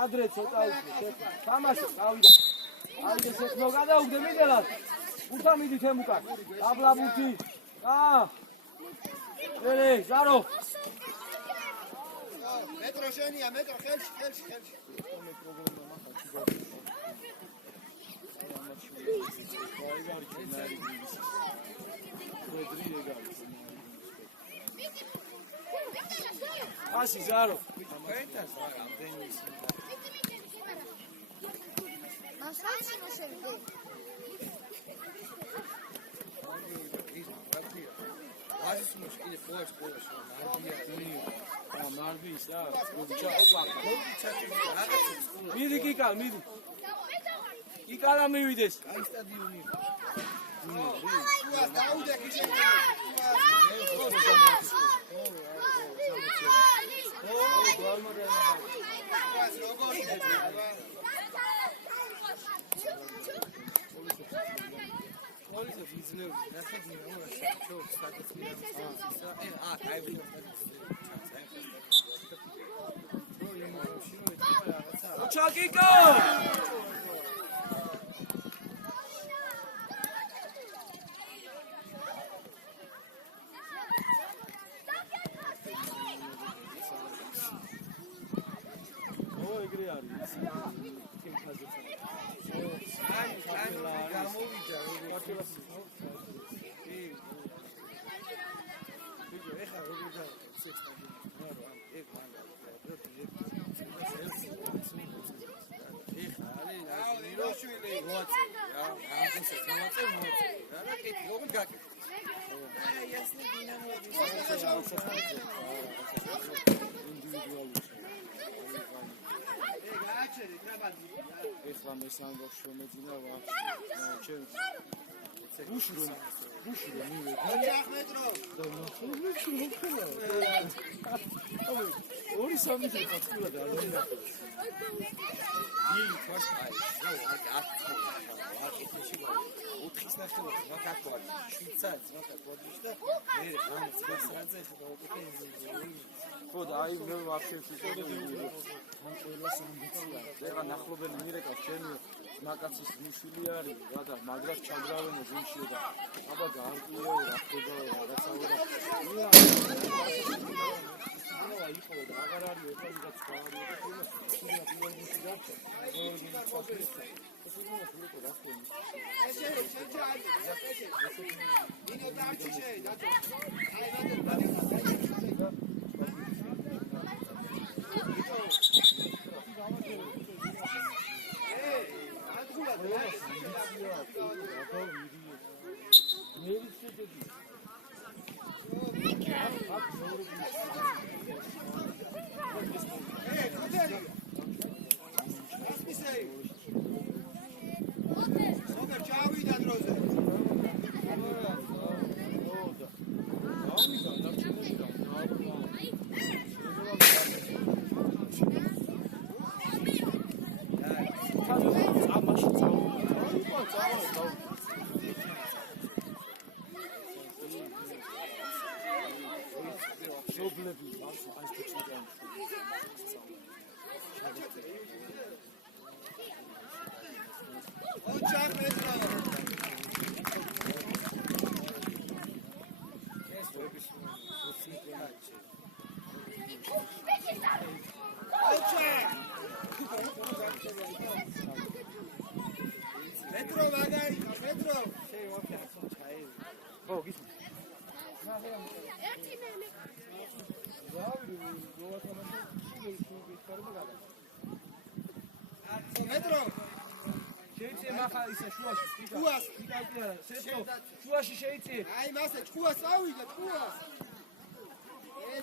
ადრე ცოტა უკვე შეხმო თამაში გავიდა აი შეხმო გადაუგდე მიდელად ურთა მიდი თემუკა აბლა ბურთი ელე ზარო მეტრო შენია მეტრო ხელში ასი ზარო ფენტას რამდენი ის მასალში მოსევდე არის მუშკილი პოეს მარბის რა გუჩა ოპა რაღაცა მიდი კიკალ მიდი კიკალა მივიდეს აი სტადიონი დაუდე გიშენ Police of Israel, that's what you know, so status Chakiko! Oh, agree, გამოვიდა ეხა როგორ და სექსტები ეგ მანდ ეხა ალე როშვილი მოაწე რა ამას მოაწე რა კეთ როგორ გაკეთე აი ასნი დინამოდი ეგ აჩერი ტრაბადი ეხლა მესამე ბავშვი მეძინა ვა ჩემ გუში რომ მივედი ახმედრო ორი სამი წელი ხსნა და არა ი თქვას აი რა აკეთეში ოთხის ნახევარი მაგაკვა შვიცაც მაგაკვა და მე რამაც გასაძე ხდება ხო და აი მე ვაფშე ვსიტყვი ამ ყველას ამბიცია ეხლა ნახლობელი მირეკა ჩემი ნაკაცის მუსილი არის რა და მაგრას ჩაგრავენო ძიმში და აბა გაარკვიო რა ხდება რაღაცა და რა იყო და აღარ არის ეხლა ვიღაც გავარიო და შუაში შეიძლება აი მასე ჭკუას ავიდა ჭკუას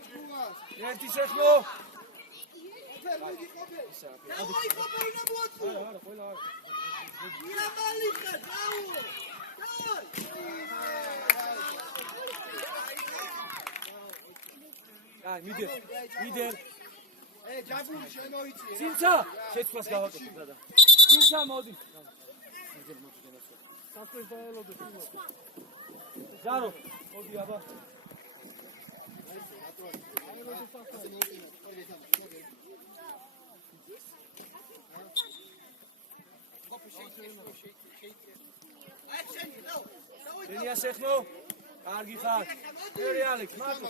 ჭკუას ერთი შეხლო დავი ყოფილი ნაბუათო არა ყველა არა ია მალიხა დაუ აი მიდე ჯაგური შემოიწია ცინცა შეცვლას გავაკეთე და ცინცა მოდი საფრთხეს დაელოდე ზარო მოდი აბა დენია სეხნო კარგი ხარ ვერი ალექს მარტო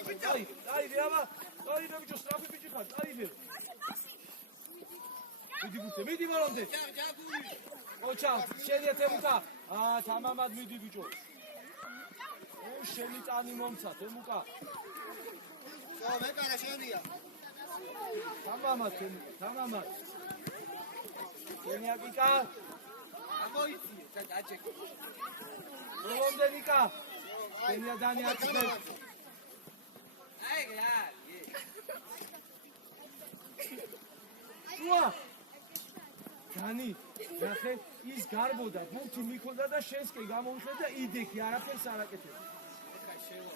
დაიდე აბა დაიდე ბიჭო სწრაფი ბიჭი ხარ დაიდე მიდი ბოლომდე ოჩა შენია თემუკა თამამად მიდი ბიჭო შენი წანი მომცა თემუკა მეკარა შენია თამამად შენია კიკა ამოიწიე დაჭეკო ბოლომდე ნიკა შენია დანი აკეთებ აი რა შუა დანი ნახე ის გარბოდა ბურთი მიქონდა და შენს კი გამოვიხე და იდექი არაფერს არ აკეთებ ეხა შევა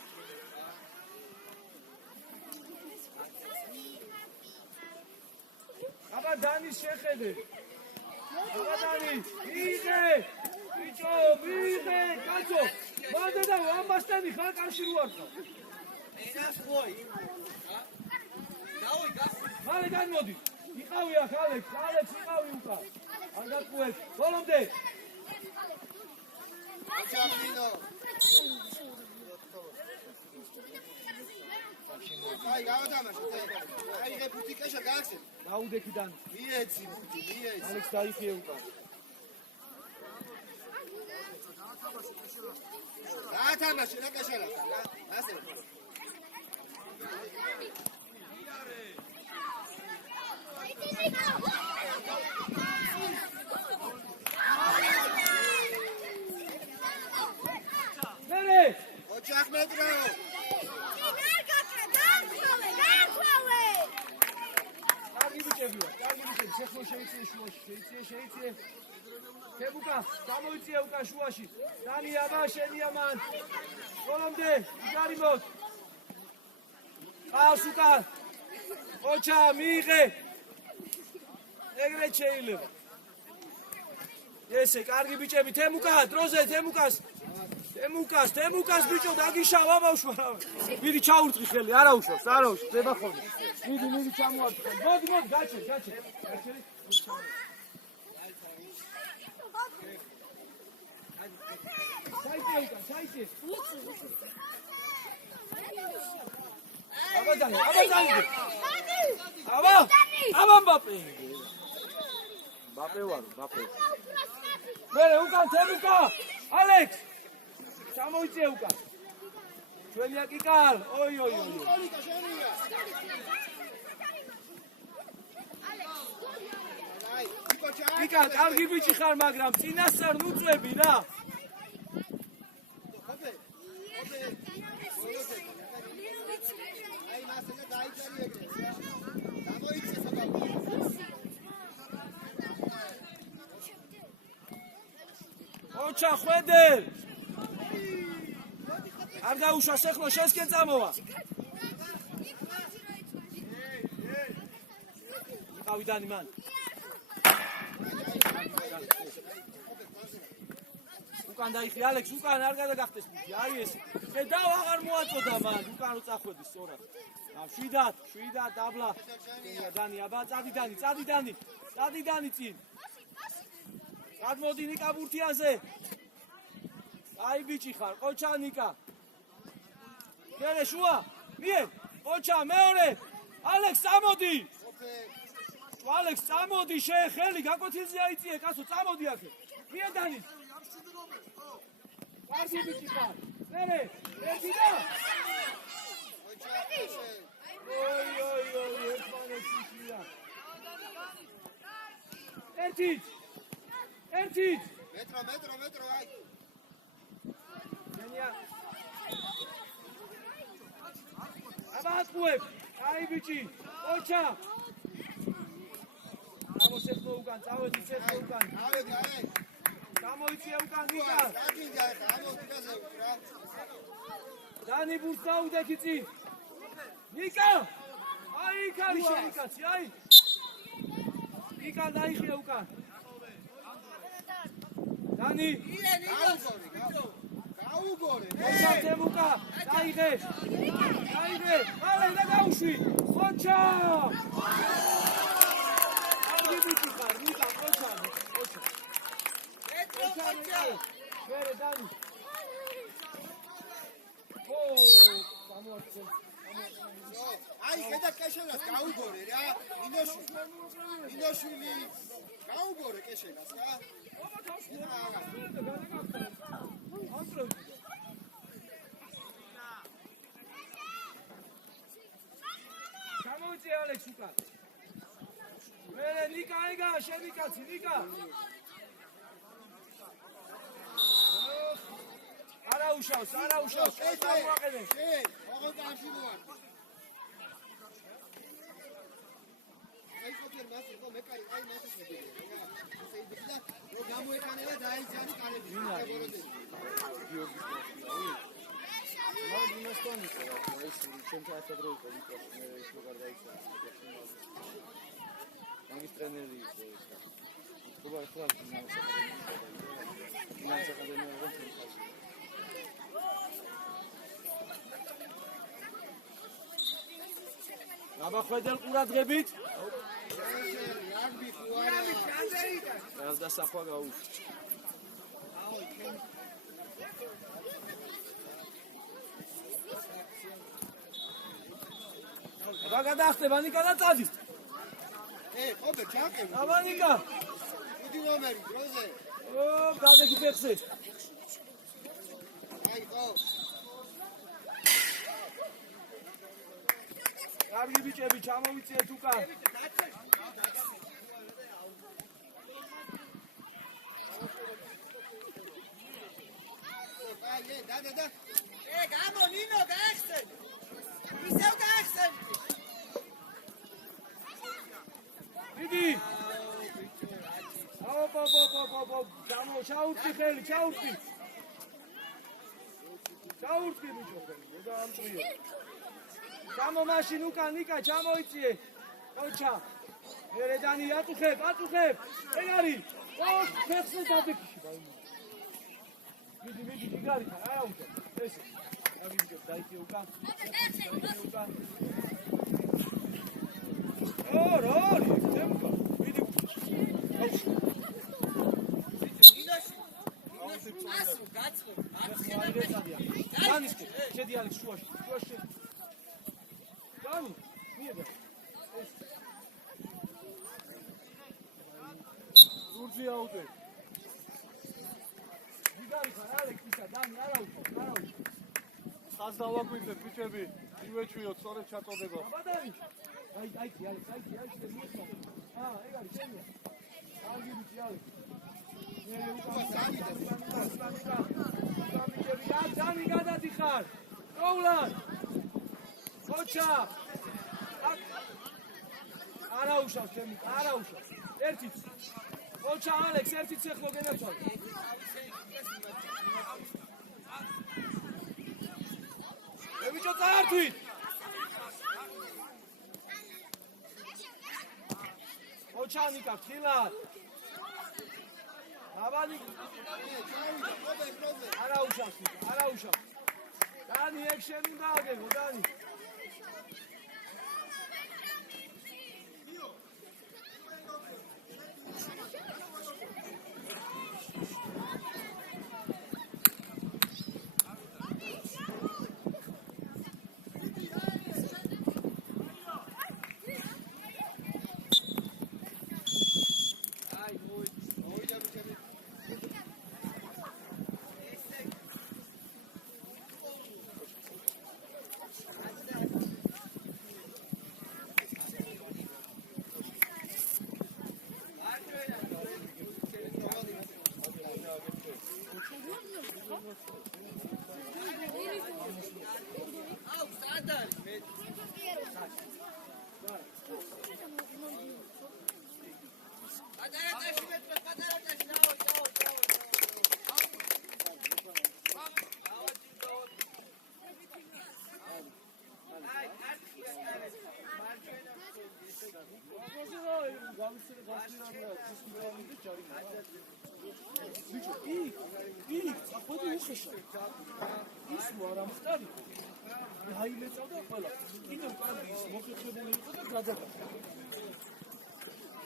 აბა დანის შეხედე აბა დანი იდე ბიჭო მიდე კაცო მანდ და ამასტანი ხარ კავშირი ვარ ეს ხოი დაუი გას მალე განმოდი იყავი აქ ალექს იყავი უკა არ გაკუეთ ბოლომდე აჩაბინო აი გავდამაშე აი ეს ბუტიკაშა გააჩენ დაუდექიდან მიეცი ბუტი მიეცი ალექს დაიხიე უკა გაათამაშე რა კაშალა. ასე. მერე ოჯახ მეტრო. კარგი ბიჭებია, შეხო შეიცე შუაში, შეიცე. თებუკა, გამოიწია უკან შუაში. დანი აბა შენია მან. ბოლომდე, იგარი მოთ. ყავს უკან. ოჩა მიიღე. ეგრეთ შეიძლება. ესე კარგი ბიჭები, თემუკა, დროზე თემუკას ბიჭო დაგიშავა ბავშვა. მიდი ჩაურწყი ხელი, არა უშავს, ზება ხოლმე. მიდი ჩამოართი ხელი. მოდი, გაჩერ. საიტე. აბა დანი. აბა მბაპე. მბაპე. მერე უკან თემუკა. ალექს. ჩამოიწე უკან. ჩვენია კიკალ. ოი. კიკალ, კარგი ბიჭი ხარ, მაგრამ წინასწარ ნუწვები რა. ოჩა ხვედერ. არ გაუშვა სეხლო შესკენ წამოვა. ავიდანი მან. უკან დაიხი ალექს, უკან არ გადაგახტეს მითი, აი ესე. და აღარ მოაწოდა მან, უკან რო წახვედი სწორად. შვიდად დაბლა. დანი აბა წადი დანი წინ. გადმოდი ნიკა ბურთიაზე. აი ბიჭი ხარ, ყოჩა ნიკა. მერე შუა, მიე, ყოჩა მეორე. ალექს წამოდი, ხელი გაკოთილზე აიწიე, კაცო, წამოდი აქე. მიე დანი. კარგი ბიჭი ხარ. მერე, ერთი და. ოი, ერთმანეთი შია. ერთით. მეტრო, აი. გენია. აბა ატყუებ. აი ბიჭი, ოჩა. გამოსეხო უკან, წავედი სეხო უკან. ავედი, აი. გამოიწია უკან ნიკა. დაგინდა, ამოდიკაზე რა. დანი ბურსა უდექი წინ. ნიკა. აი კარი შენიკაცი, აი. ნიკა დაიხია უკან. დანი. გაუგორე. ოჩა თემუკა, დაიღე. და გაუშვი. ოჩა. აი ბიჭი ხარ, ნიკა, ოჩა. მერე დანი. აი ხედა კეშელას გაუგორე რა. ინოშვილი. გაუგორე კეშელას რა. გამოიწე ალექს უკან. მერე ნიკა ეგა, შენი კაცი, ნიკა. არა უშავს. წამოაყენე. ოღონდ არში მოარ. აი კოპიერ მასე ხო მეკარი, აი მასე შედი. ესე იბილა, რომ გამოეკანელა დაიძანი კალები. აბა ხვედელ ყურადღებით. რაგბი ხუარა. არ დასახვა გაუშვი. აბა გადახტება ნიკა და წადის. ხობე ჩაკე. აბა ნიკა. დიდი ნომერი დროზე. გადაგი ფეხზე. კარგი ბიჭები, ჩამოვიწიეთ უკან. გამო ნინო გაიხსენ. ისევ გაიხსენ. დიდი. ოპ. გამო, ჩაურტი ხელი, ჩაურტი. ჩაურტი ბიჭო ხელი, და ამწრიო. გამო მაშინ უკან ნიკა ჩამოიწიე. ოჩა. მერე დანი ატუხებ. ეგ არის. ფეხზე დადექიში დაიმო. მიდი გიგარი ხარ, არა უკვე. ესე. ავიგებ დაიწე უკან. ორი, თემკო. მიდი. ასო გაცხო. განისკი, შედი არის შუაში. მიედა. სურჯი აუტე. გიგარი ხარ, ალექსისა, დანი, არა უკვე. ხას დავაკვირდეთ ბიჭები, ივეჩვიოთ, სწორედ ჩაწოდება. აბადარი. აი, ალექს, მიეცა. ეგ არის ჩემია. კარგი ბიჭი, ალექს. დანი გადადიხარ. კოვლან. ოჩა. არა უშავს ჩემი, არა უშავს. ერთიც. ოჩა ალექს, ერთიც ეხლო გენაცვალ. ებიჭო წაართვით. ოჩანიკა ხილად. ავალი. არა უშავს. დანი ეგ შენ უნდა აგებო, დანი.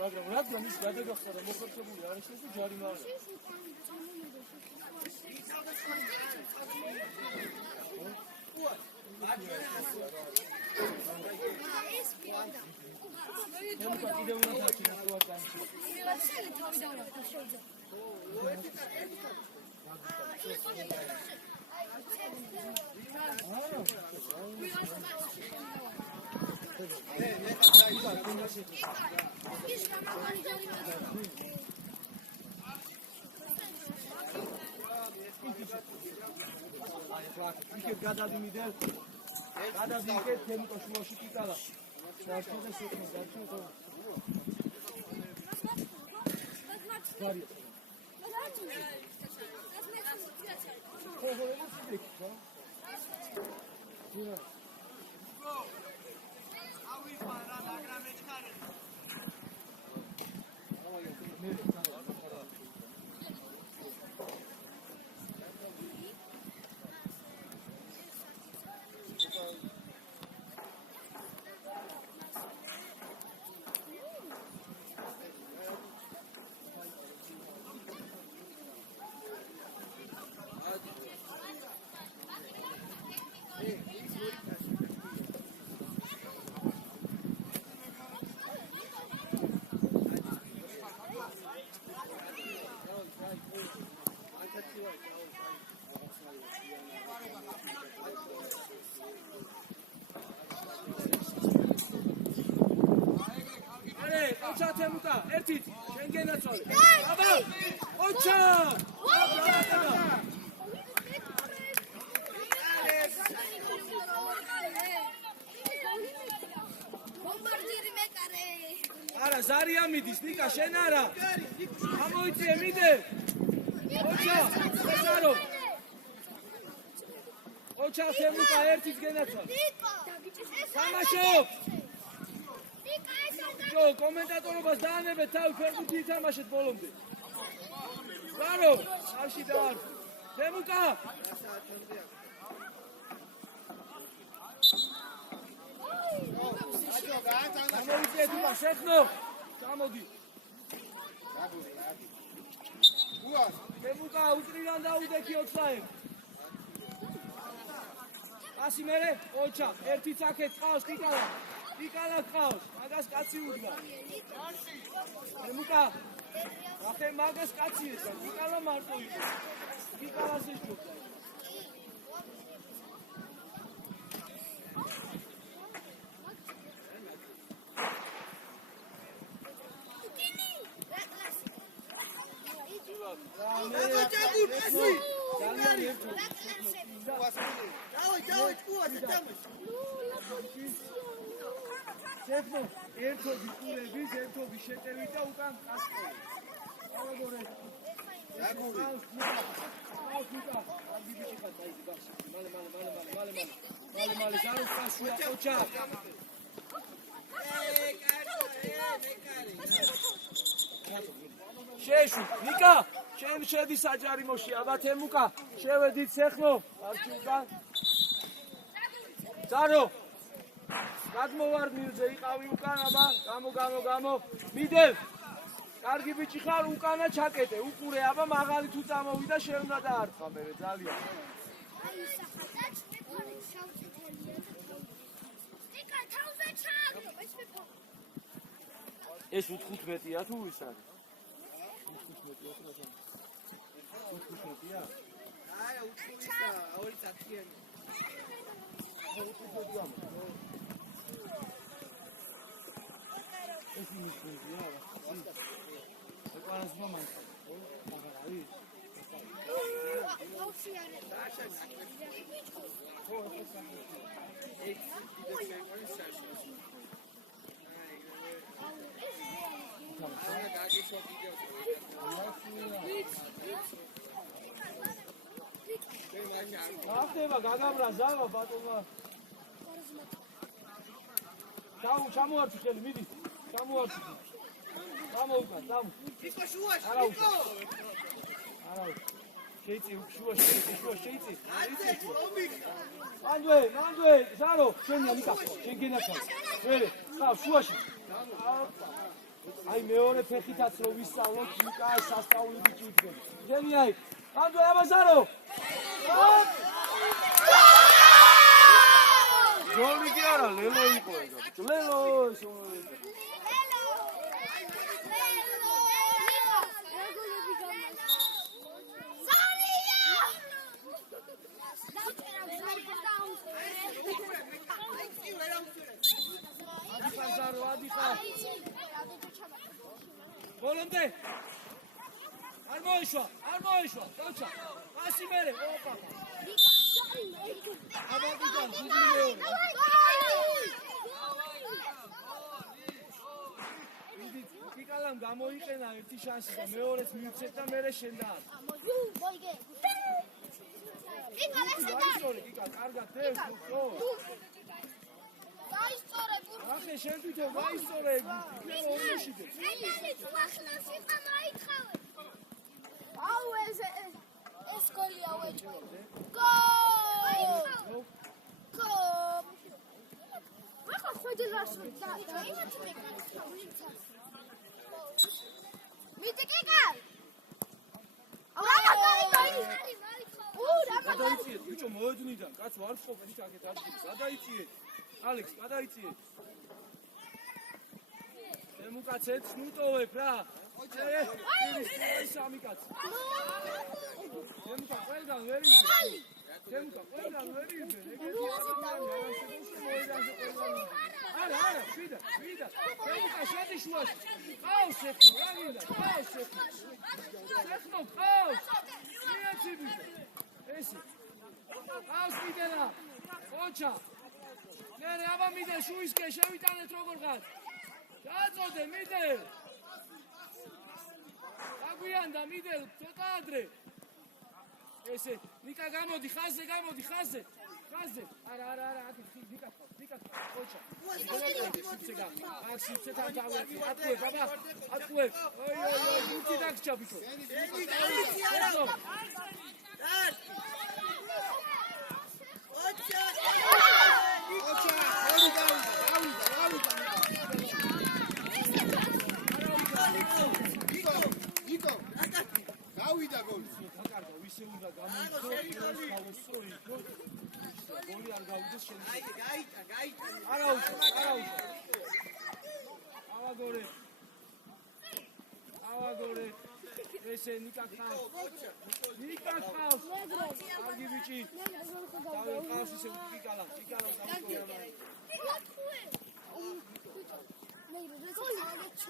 მაგრამ რადგან ის გადაგახსნა და მოხერხებული არ ისე ჯარიმა არის. იქეთ გადადიმიდერ. გადადიმიდერ თემიკო შუაში კიკალა. დარჩა და შექმნა დარჩა და. გარია. თემუკა, ერთით, შენ გენაცვალე. აბა, ოჩა! არა, ზარია მიდის, ნიკა, შენ არა. ამოიწიე, მიდე. ოჩა, ესარო. ოჩა თემუკა, ერთით გენაცვალე. თამაშობ! ჯო, კომენტატორობას დაანებეთ თავი ფერბურთი ითამაშეთ ბოლომდე. ზარო, არში დაარ. თემუკა! ამოიწიე თუმა, შეხნო! ჩამოდი. თემუკა, უწრიდან დაუდექი 21. ასი მერე, ოჩა, ერთიც აქეთ ყავს, ტიკალა. ტიკალა ყავს, მაგას კაცი უდგა. თემუკა, ახე მაგას კაცი ეცა, ტიკალა მარტო იყო. ტიკალას ეშობდა. შეხნო, ერთობი ყურების, ერთობი შეტევით და უკან კასკო. აღგორე. დაგური. მალე ზაროს ხაშია ოჩა. შეშუ, ნიკა, შენ შედი საჯარიმოში, აბა თემუკა, შევედით სეხნო, არჩი უკან. ზარო. გადმოვარდნილზე იყავი უკან, აბა, გამო, მიდევ. კარგი ბიჭი ხარ, უკანა ჩაკეტე, უყურე, აბა, მაღალი თუ წამოვიდა, შენ უნდა დაარტყა მერე, ძალიან. ეს 15-ია თუ ის არის? 15-ია თუ რა? 15-ია? არა, უცხოა, ორი წათიანი. ეს იმისია, ეკვანას მომენტი. მაგრამ არის. ახდება გაგაბრა ზავა ბატონმა. ჩამოარჩი ხელი, მიდი. ჩამოარჩი. ჩამოუკან, წამო. ისო შუაში, არა ისო. არა. შეიწი, შუაში, შეიწი. აცე, ომი. მანდვე, ზარო, შენია ნიკა, შენ გენახავ. ხავ, შუაში. აი მეორე ფეხითაც რო ვისწავლოთ, ნიკა სასწაული ბიჭი იქნება. შენი აი, მანდვე, აბა ზარო. გოლი კი არა, ლელო იყო ეგ. ლელო ისო. ბოლომდე არ მოიშვა დაუჩა ასი მერე ოპა აბადიდან ძიძინეო ტიკალამ გამოიყენა ერთი შანსი და მეორეც მიუცეთ და მერე შენ დაარ მოიგე ტიკა კარგად დევს ხო დაისწორე ბურთი. ახლა შენ თვითონ დაისწორე ორმოში დე. თუ ახლოს იყავ აითხავე. აუ ეს გოლია ვეჭვე. გოლ! ახლა ხვედელას და მიტიკიკა. გადაიწიეთ, ბიჭო, მოედნიდან, კაც ვარ ყოფილი აქეთ ადგილს. გადაიწიეთ. ალექს, გადაიწიეთ. შემუკაცეთ, ნუტოვებ რა. სამი კაცი. შემუკა ყველგან ვერ იბე. შემუკა ყველგან ვერ იბე. არა, შვიდა. შემუკა შედი შუაში. ყავს ეხლა, რა გინდა? ყავს ეხლა. ეხლა ყავს. მიეციბი. ესე. ყავს მიდელა. ოჩა. მერე აბა მიდე შუისკე შევიტანეთ როგორ ხარ. ჩაწოდე მიდე. აგვიანდა მიდე ცოტა ადრე. ესე ნიკა გამოდი ხაზზე გამოდი ხაზზე. არა აკი ნიკა ოჩა. აქ სიცე თავი ატყუე ბაბა ატყუე. ოი უცი დაგჭა ბიჭო. გავიდა გოლი. აკარგა ვისე უნდა გამოიწოს გოლი არ გავიდეს შეიძლება. გაიტა. არა უშო. ავაგორე. ესე ნიკა ხავს. კარგი ბიჭი. ყავს ისე უკიკალა.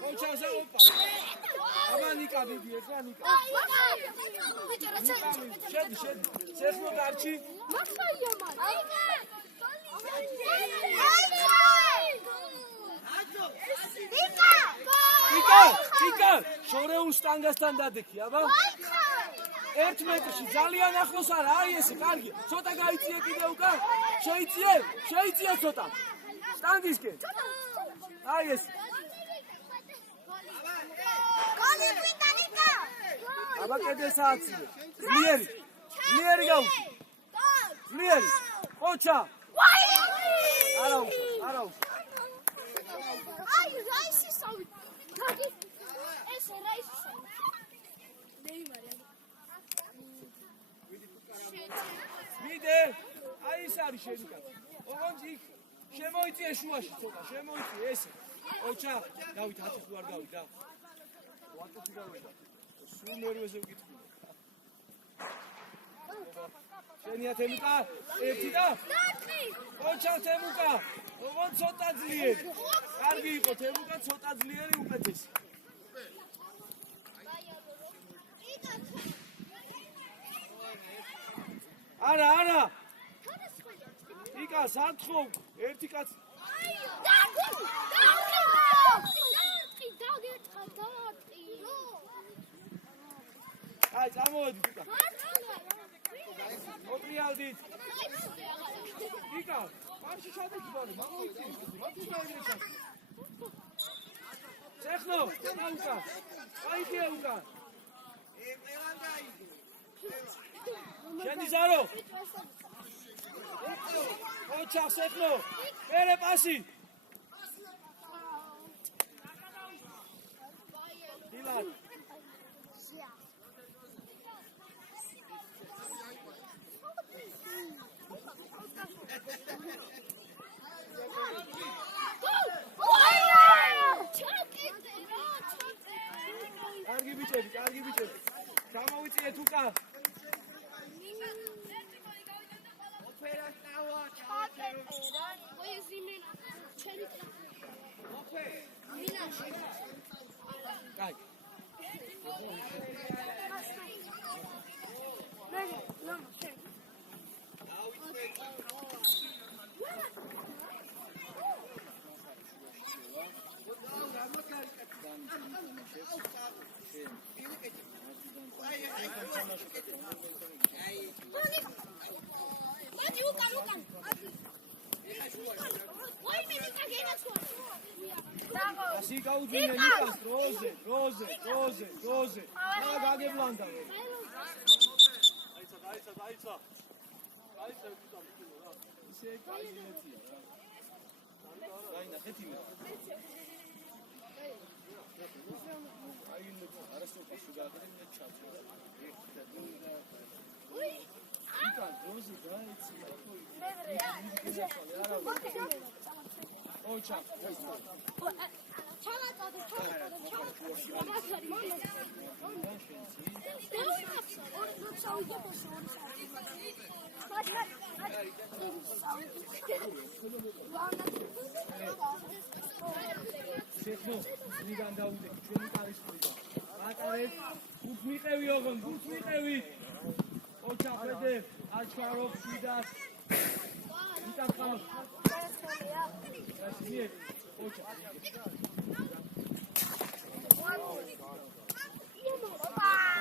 ოჩაზე ოპა. აბა ნიკა ბიბი ეხლა ნიკა. შედი. სეხმო დარჩი. ნიკა, შორეულ სტანგასთან დადექი, აბა. 1 მეტრში ძალიან ახლოს არა, აი ესე, კარგი. ცოტა გაიწიე კიდე უკან. შეიწიე ცოტა. სტანგისკენ. აი ეს. გოლი გვინდა ნიკა. აბა კედელს ააცილე. ძლიერი გაუჩი. ძლიერი. ოჩა. არა უშ. აი რაისი სავი. გაგი. ესე რაისი სავი. ნეიმარი. მიდე. აი ეს არის შენი კაცი. ოღონდ იქ შემოიწიე შუაში ცოტა, ესე. ოჩა, დავით 10 თუ არ გავიდა. ვატო გავიდა. სულ მერვეზე ვკითხული. შენია თემუკა, 1 და? ოჩა თემუკა, ოღონდ ცოტა ძლიერი. კარგი იყო თემუკა, ცოტა ძლიერი უკეთესი. არა. იკა სარტხო, 1 კაცი. აი, წამოვედით იკა. მოტრიალდით. იკა, მარში შადეთ ბოლო, მამოიწი. მოდი დაიგრეჩა. სეხნო, უკა. აიდია უკა. შენი ზარო. ოჩა სეხნო. მერე პასი. დილად. კარგი ბიჭები. გამოვიწიეთ უკან. Kijk. Así გაუძინე ნიკას როზე. რა გაგებლანდა. დაიცა. ისე გაიგეცია რა. დაინახეთ იმე. აინე არასოდეს შეგაგდები ჩაცო. ნიკა როზე გაიცია. ოჩა. შეხო, მიგან დაუდეკი ჩვენი კალისფრიდან. ატარეთ, გუთ მიყევი ოღონდ, გუთ მიყევი. ოჩა ხედე, აჩქარო შვიდას. იტან ხალხ. გასმიე, ოჩა.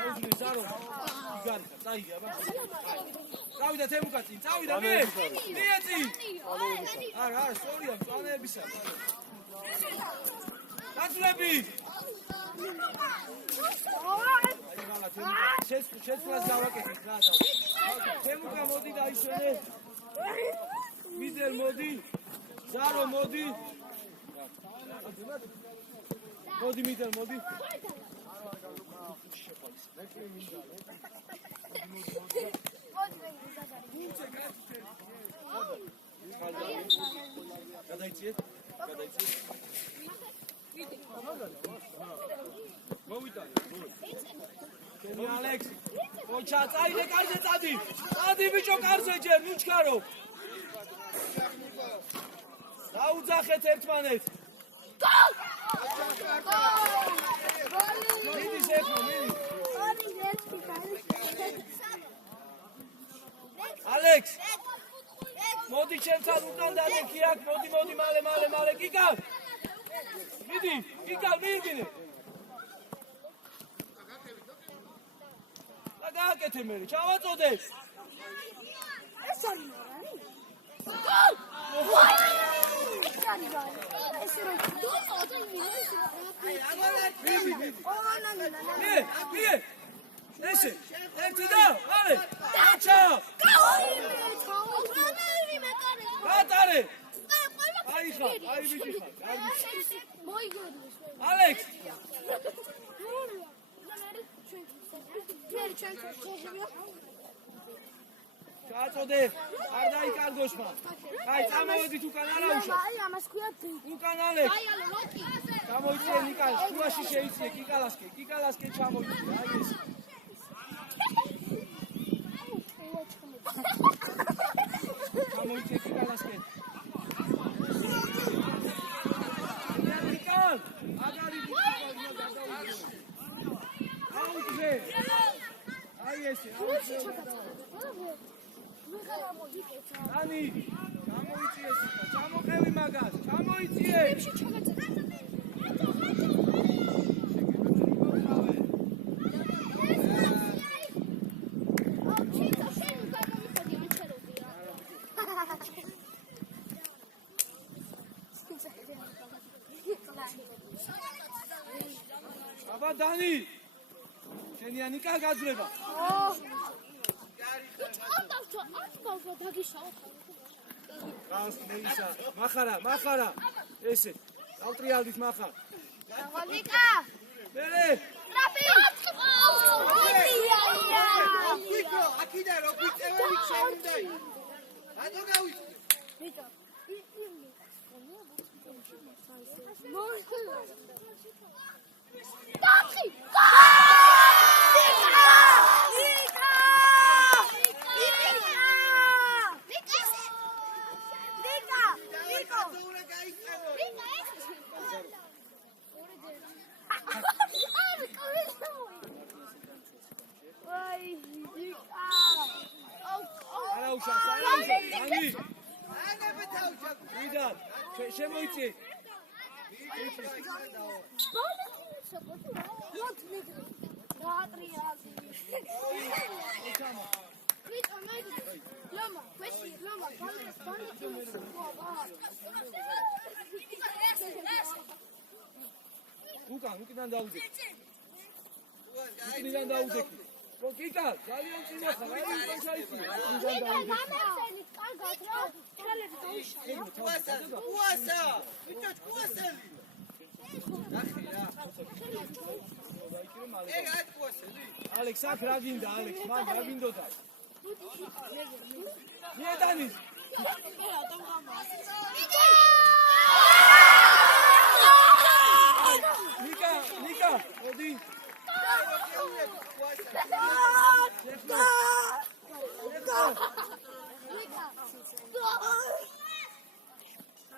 აუძნე ზარო. იგარი, წაიგე, აბა. წავიდა თემუკა წინ, წავიდა მე. მე წინ. არა, სწორია, მწვანეებისა. დაწლები. შეცვლას გავაკეთეთ რა და. თემუკა მოდი დაიშვენე. მიდელ მოდი. ზარო მოდი. მოდი მიდელ მოდი. გადაიციეთ. მოვიტანე. ჩემი ალექს. ოჩა წაიდე კარზე წადი. წადი ბიჭო კარზე ჯერ, ნუ ჩქარო. დაუძახეთ ერთმანეთს. მიდი შეხო, მიდი. ალექს. მოდი ჩემთან უკან დადექი აქ, მოდი, მალე, გიგავ. მიდი, გიგავ, მიიგინე. და გააკეთე მე, ჩავაწოდე. ეს არის მორანი. ეს რა დოწოდა იმის. მიე. ესე, ერთი და, მალე. დაჩა. გატარე. აი ბიჭი ხარ. მოიგონოს. ალექს. ჩაწოდე, არ დაიკარგოს მან. აი, წამოვედით უკან არა უშო. აი, ამას ქვია დი. უკან ალექს. აი, ალო, ლოკი. ჩამოიწე ნიკალ, შუაში შეიწე, კიკალასკე ჩამოიწე. აი ეს. ჩამოიწე კიკალასკე. ნიკალ, აგარი აუძე. აი ესე, აუძე. დანი, ჩამოიწე ეს, ჩამოყევი მაგას, ჩამოიწე. აბა დანი, შენია ნიკა გაძლება. გას მეისა, მახარა. ესე, ავტრიალდით მახარ. ნიკა. მერე. ტრაფი. ვიქო, აქიდან რო გვიწეველი შემდაი. რატო გავიწევ? ნიკა. Papi! შემოიწე. უკან დაუძე. უკან დაუძე. კიკა, ძალიან წინა ხარ, აი უკან ჩაიწი. უკან დაუძე. Κουάσα! Βίτσος, κουάσελι! ალექს, აქ რა გინდა, ალექს, მაგ რა გინდოდა? მიეტანის! ნიკა, მოდი.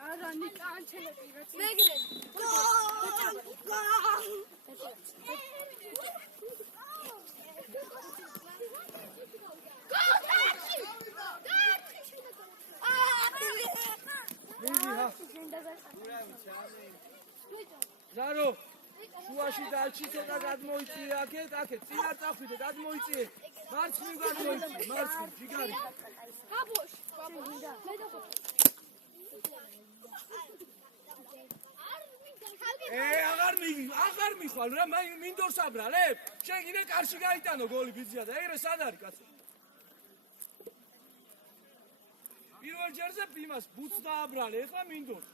არა ნიკა ანჩელები რა მეგრე ზარო შუაში დალჩი ცოტა გადმოიწიე აქეთ წინარ წახვიდე გადმოიწიე მარცხნივ გადმოიწიე მარცხნივ ჯიგარი გაბოშ აღარ მიხვალ რა მინდორს აბრალებ შენ კიდე კარში გაიტანო გოლი ბიძია და ეგრე სად არის კაცო პირველ ჯერზე იმას ბუც დააბრალე ეხლა მინდორს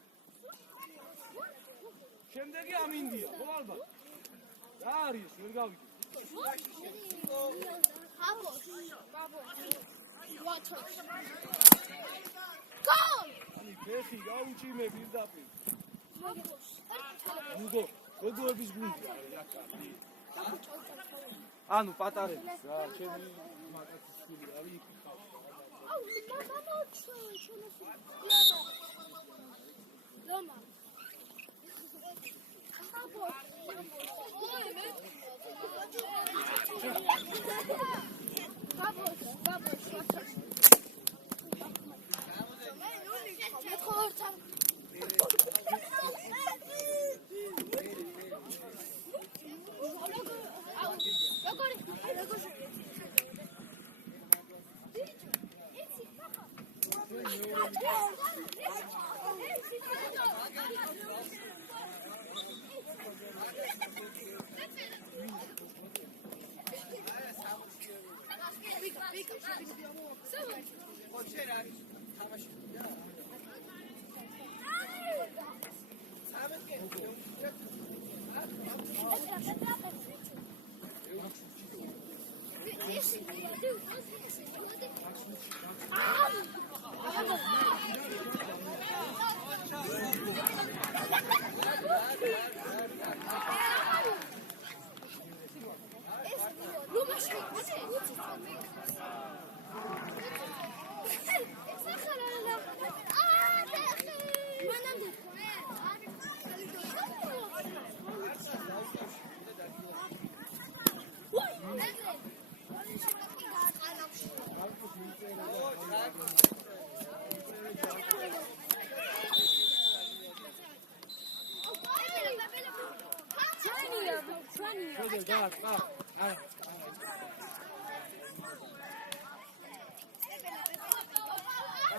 შემდეგი ამინდია ხო ალბათ რა არის ვერ გავიგე ani ფეხი გაუჭიმე პირდაპირ გოგოების გუნდია რა კაცი ანუ პატარების რა ჩემი მაკაცის შვილი არის იქ ლამა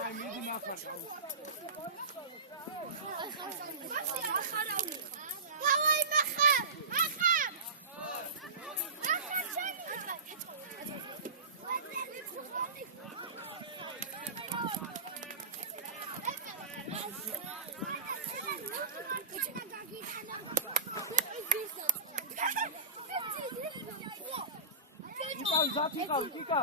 აი მიდი მახარ დავაი მახარ ზათი ყავ ტიკა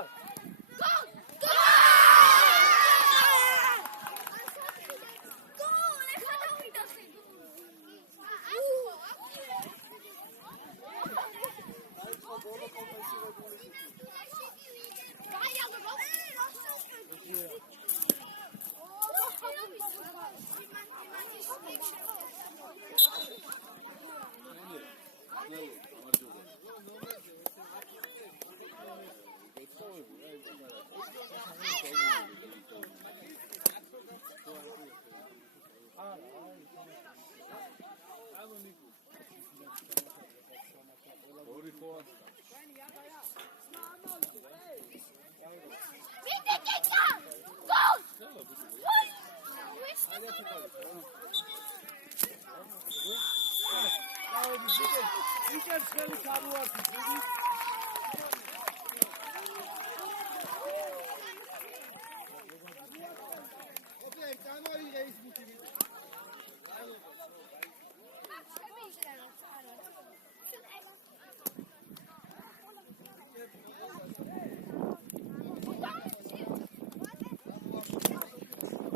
Ikens ხელი გამოართი, დიდი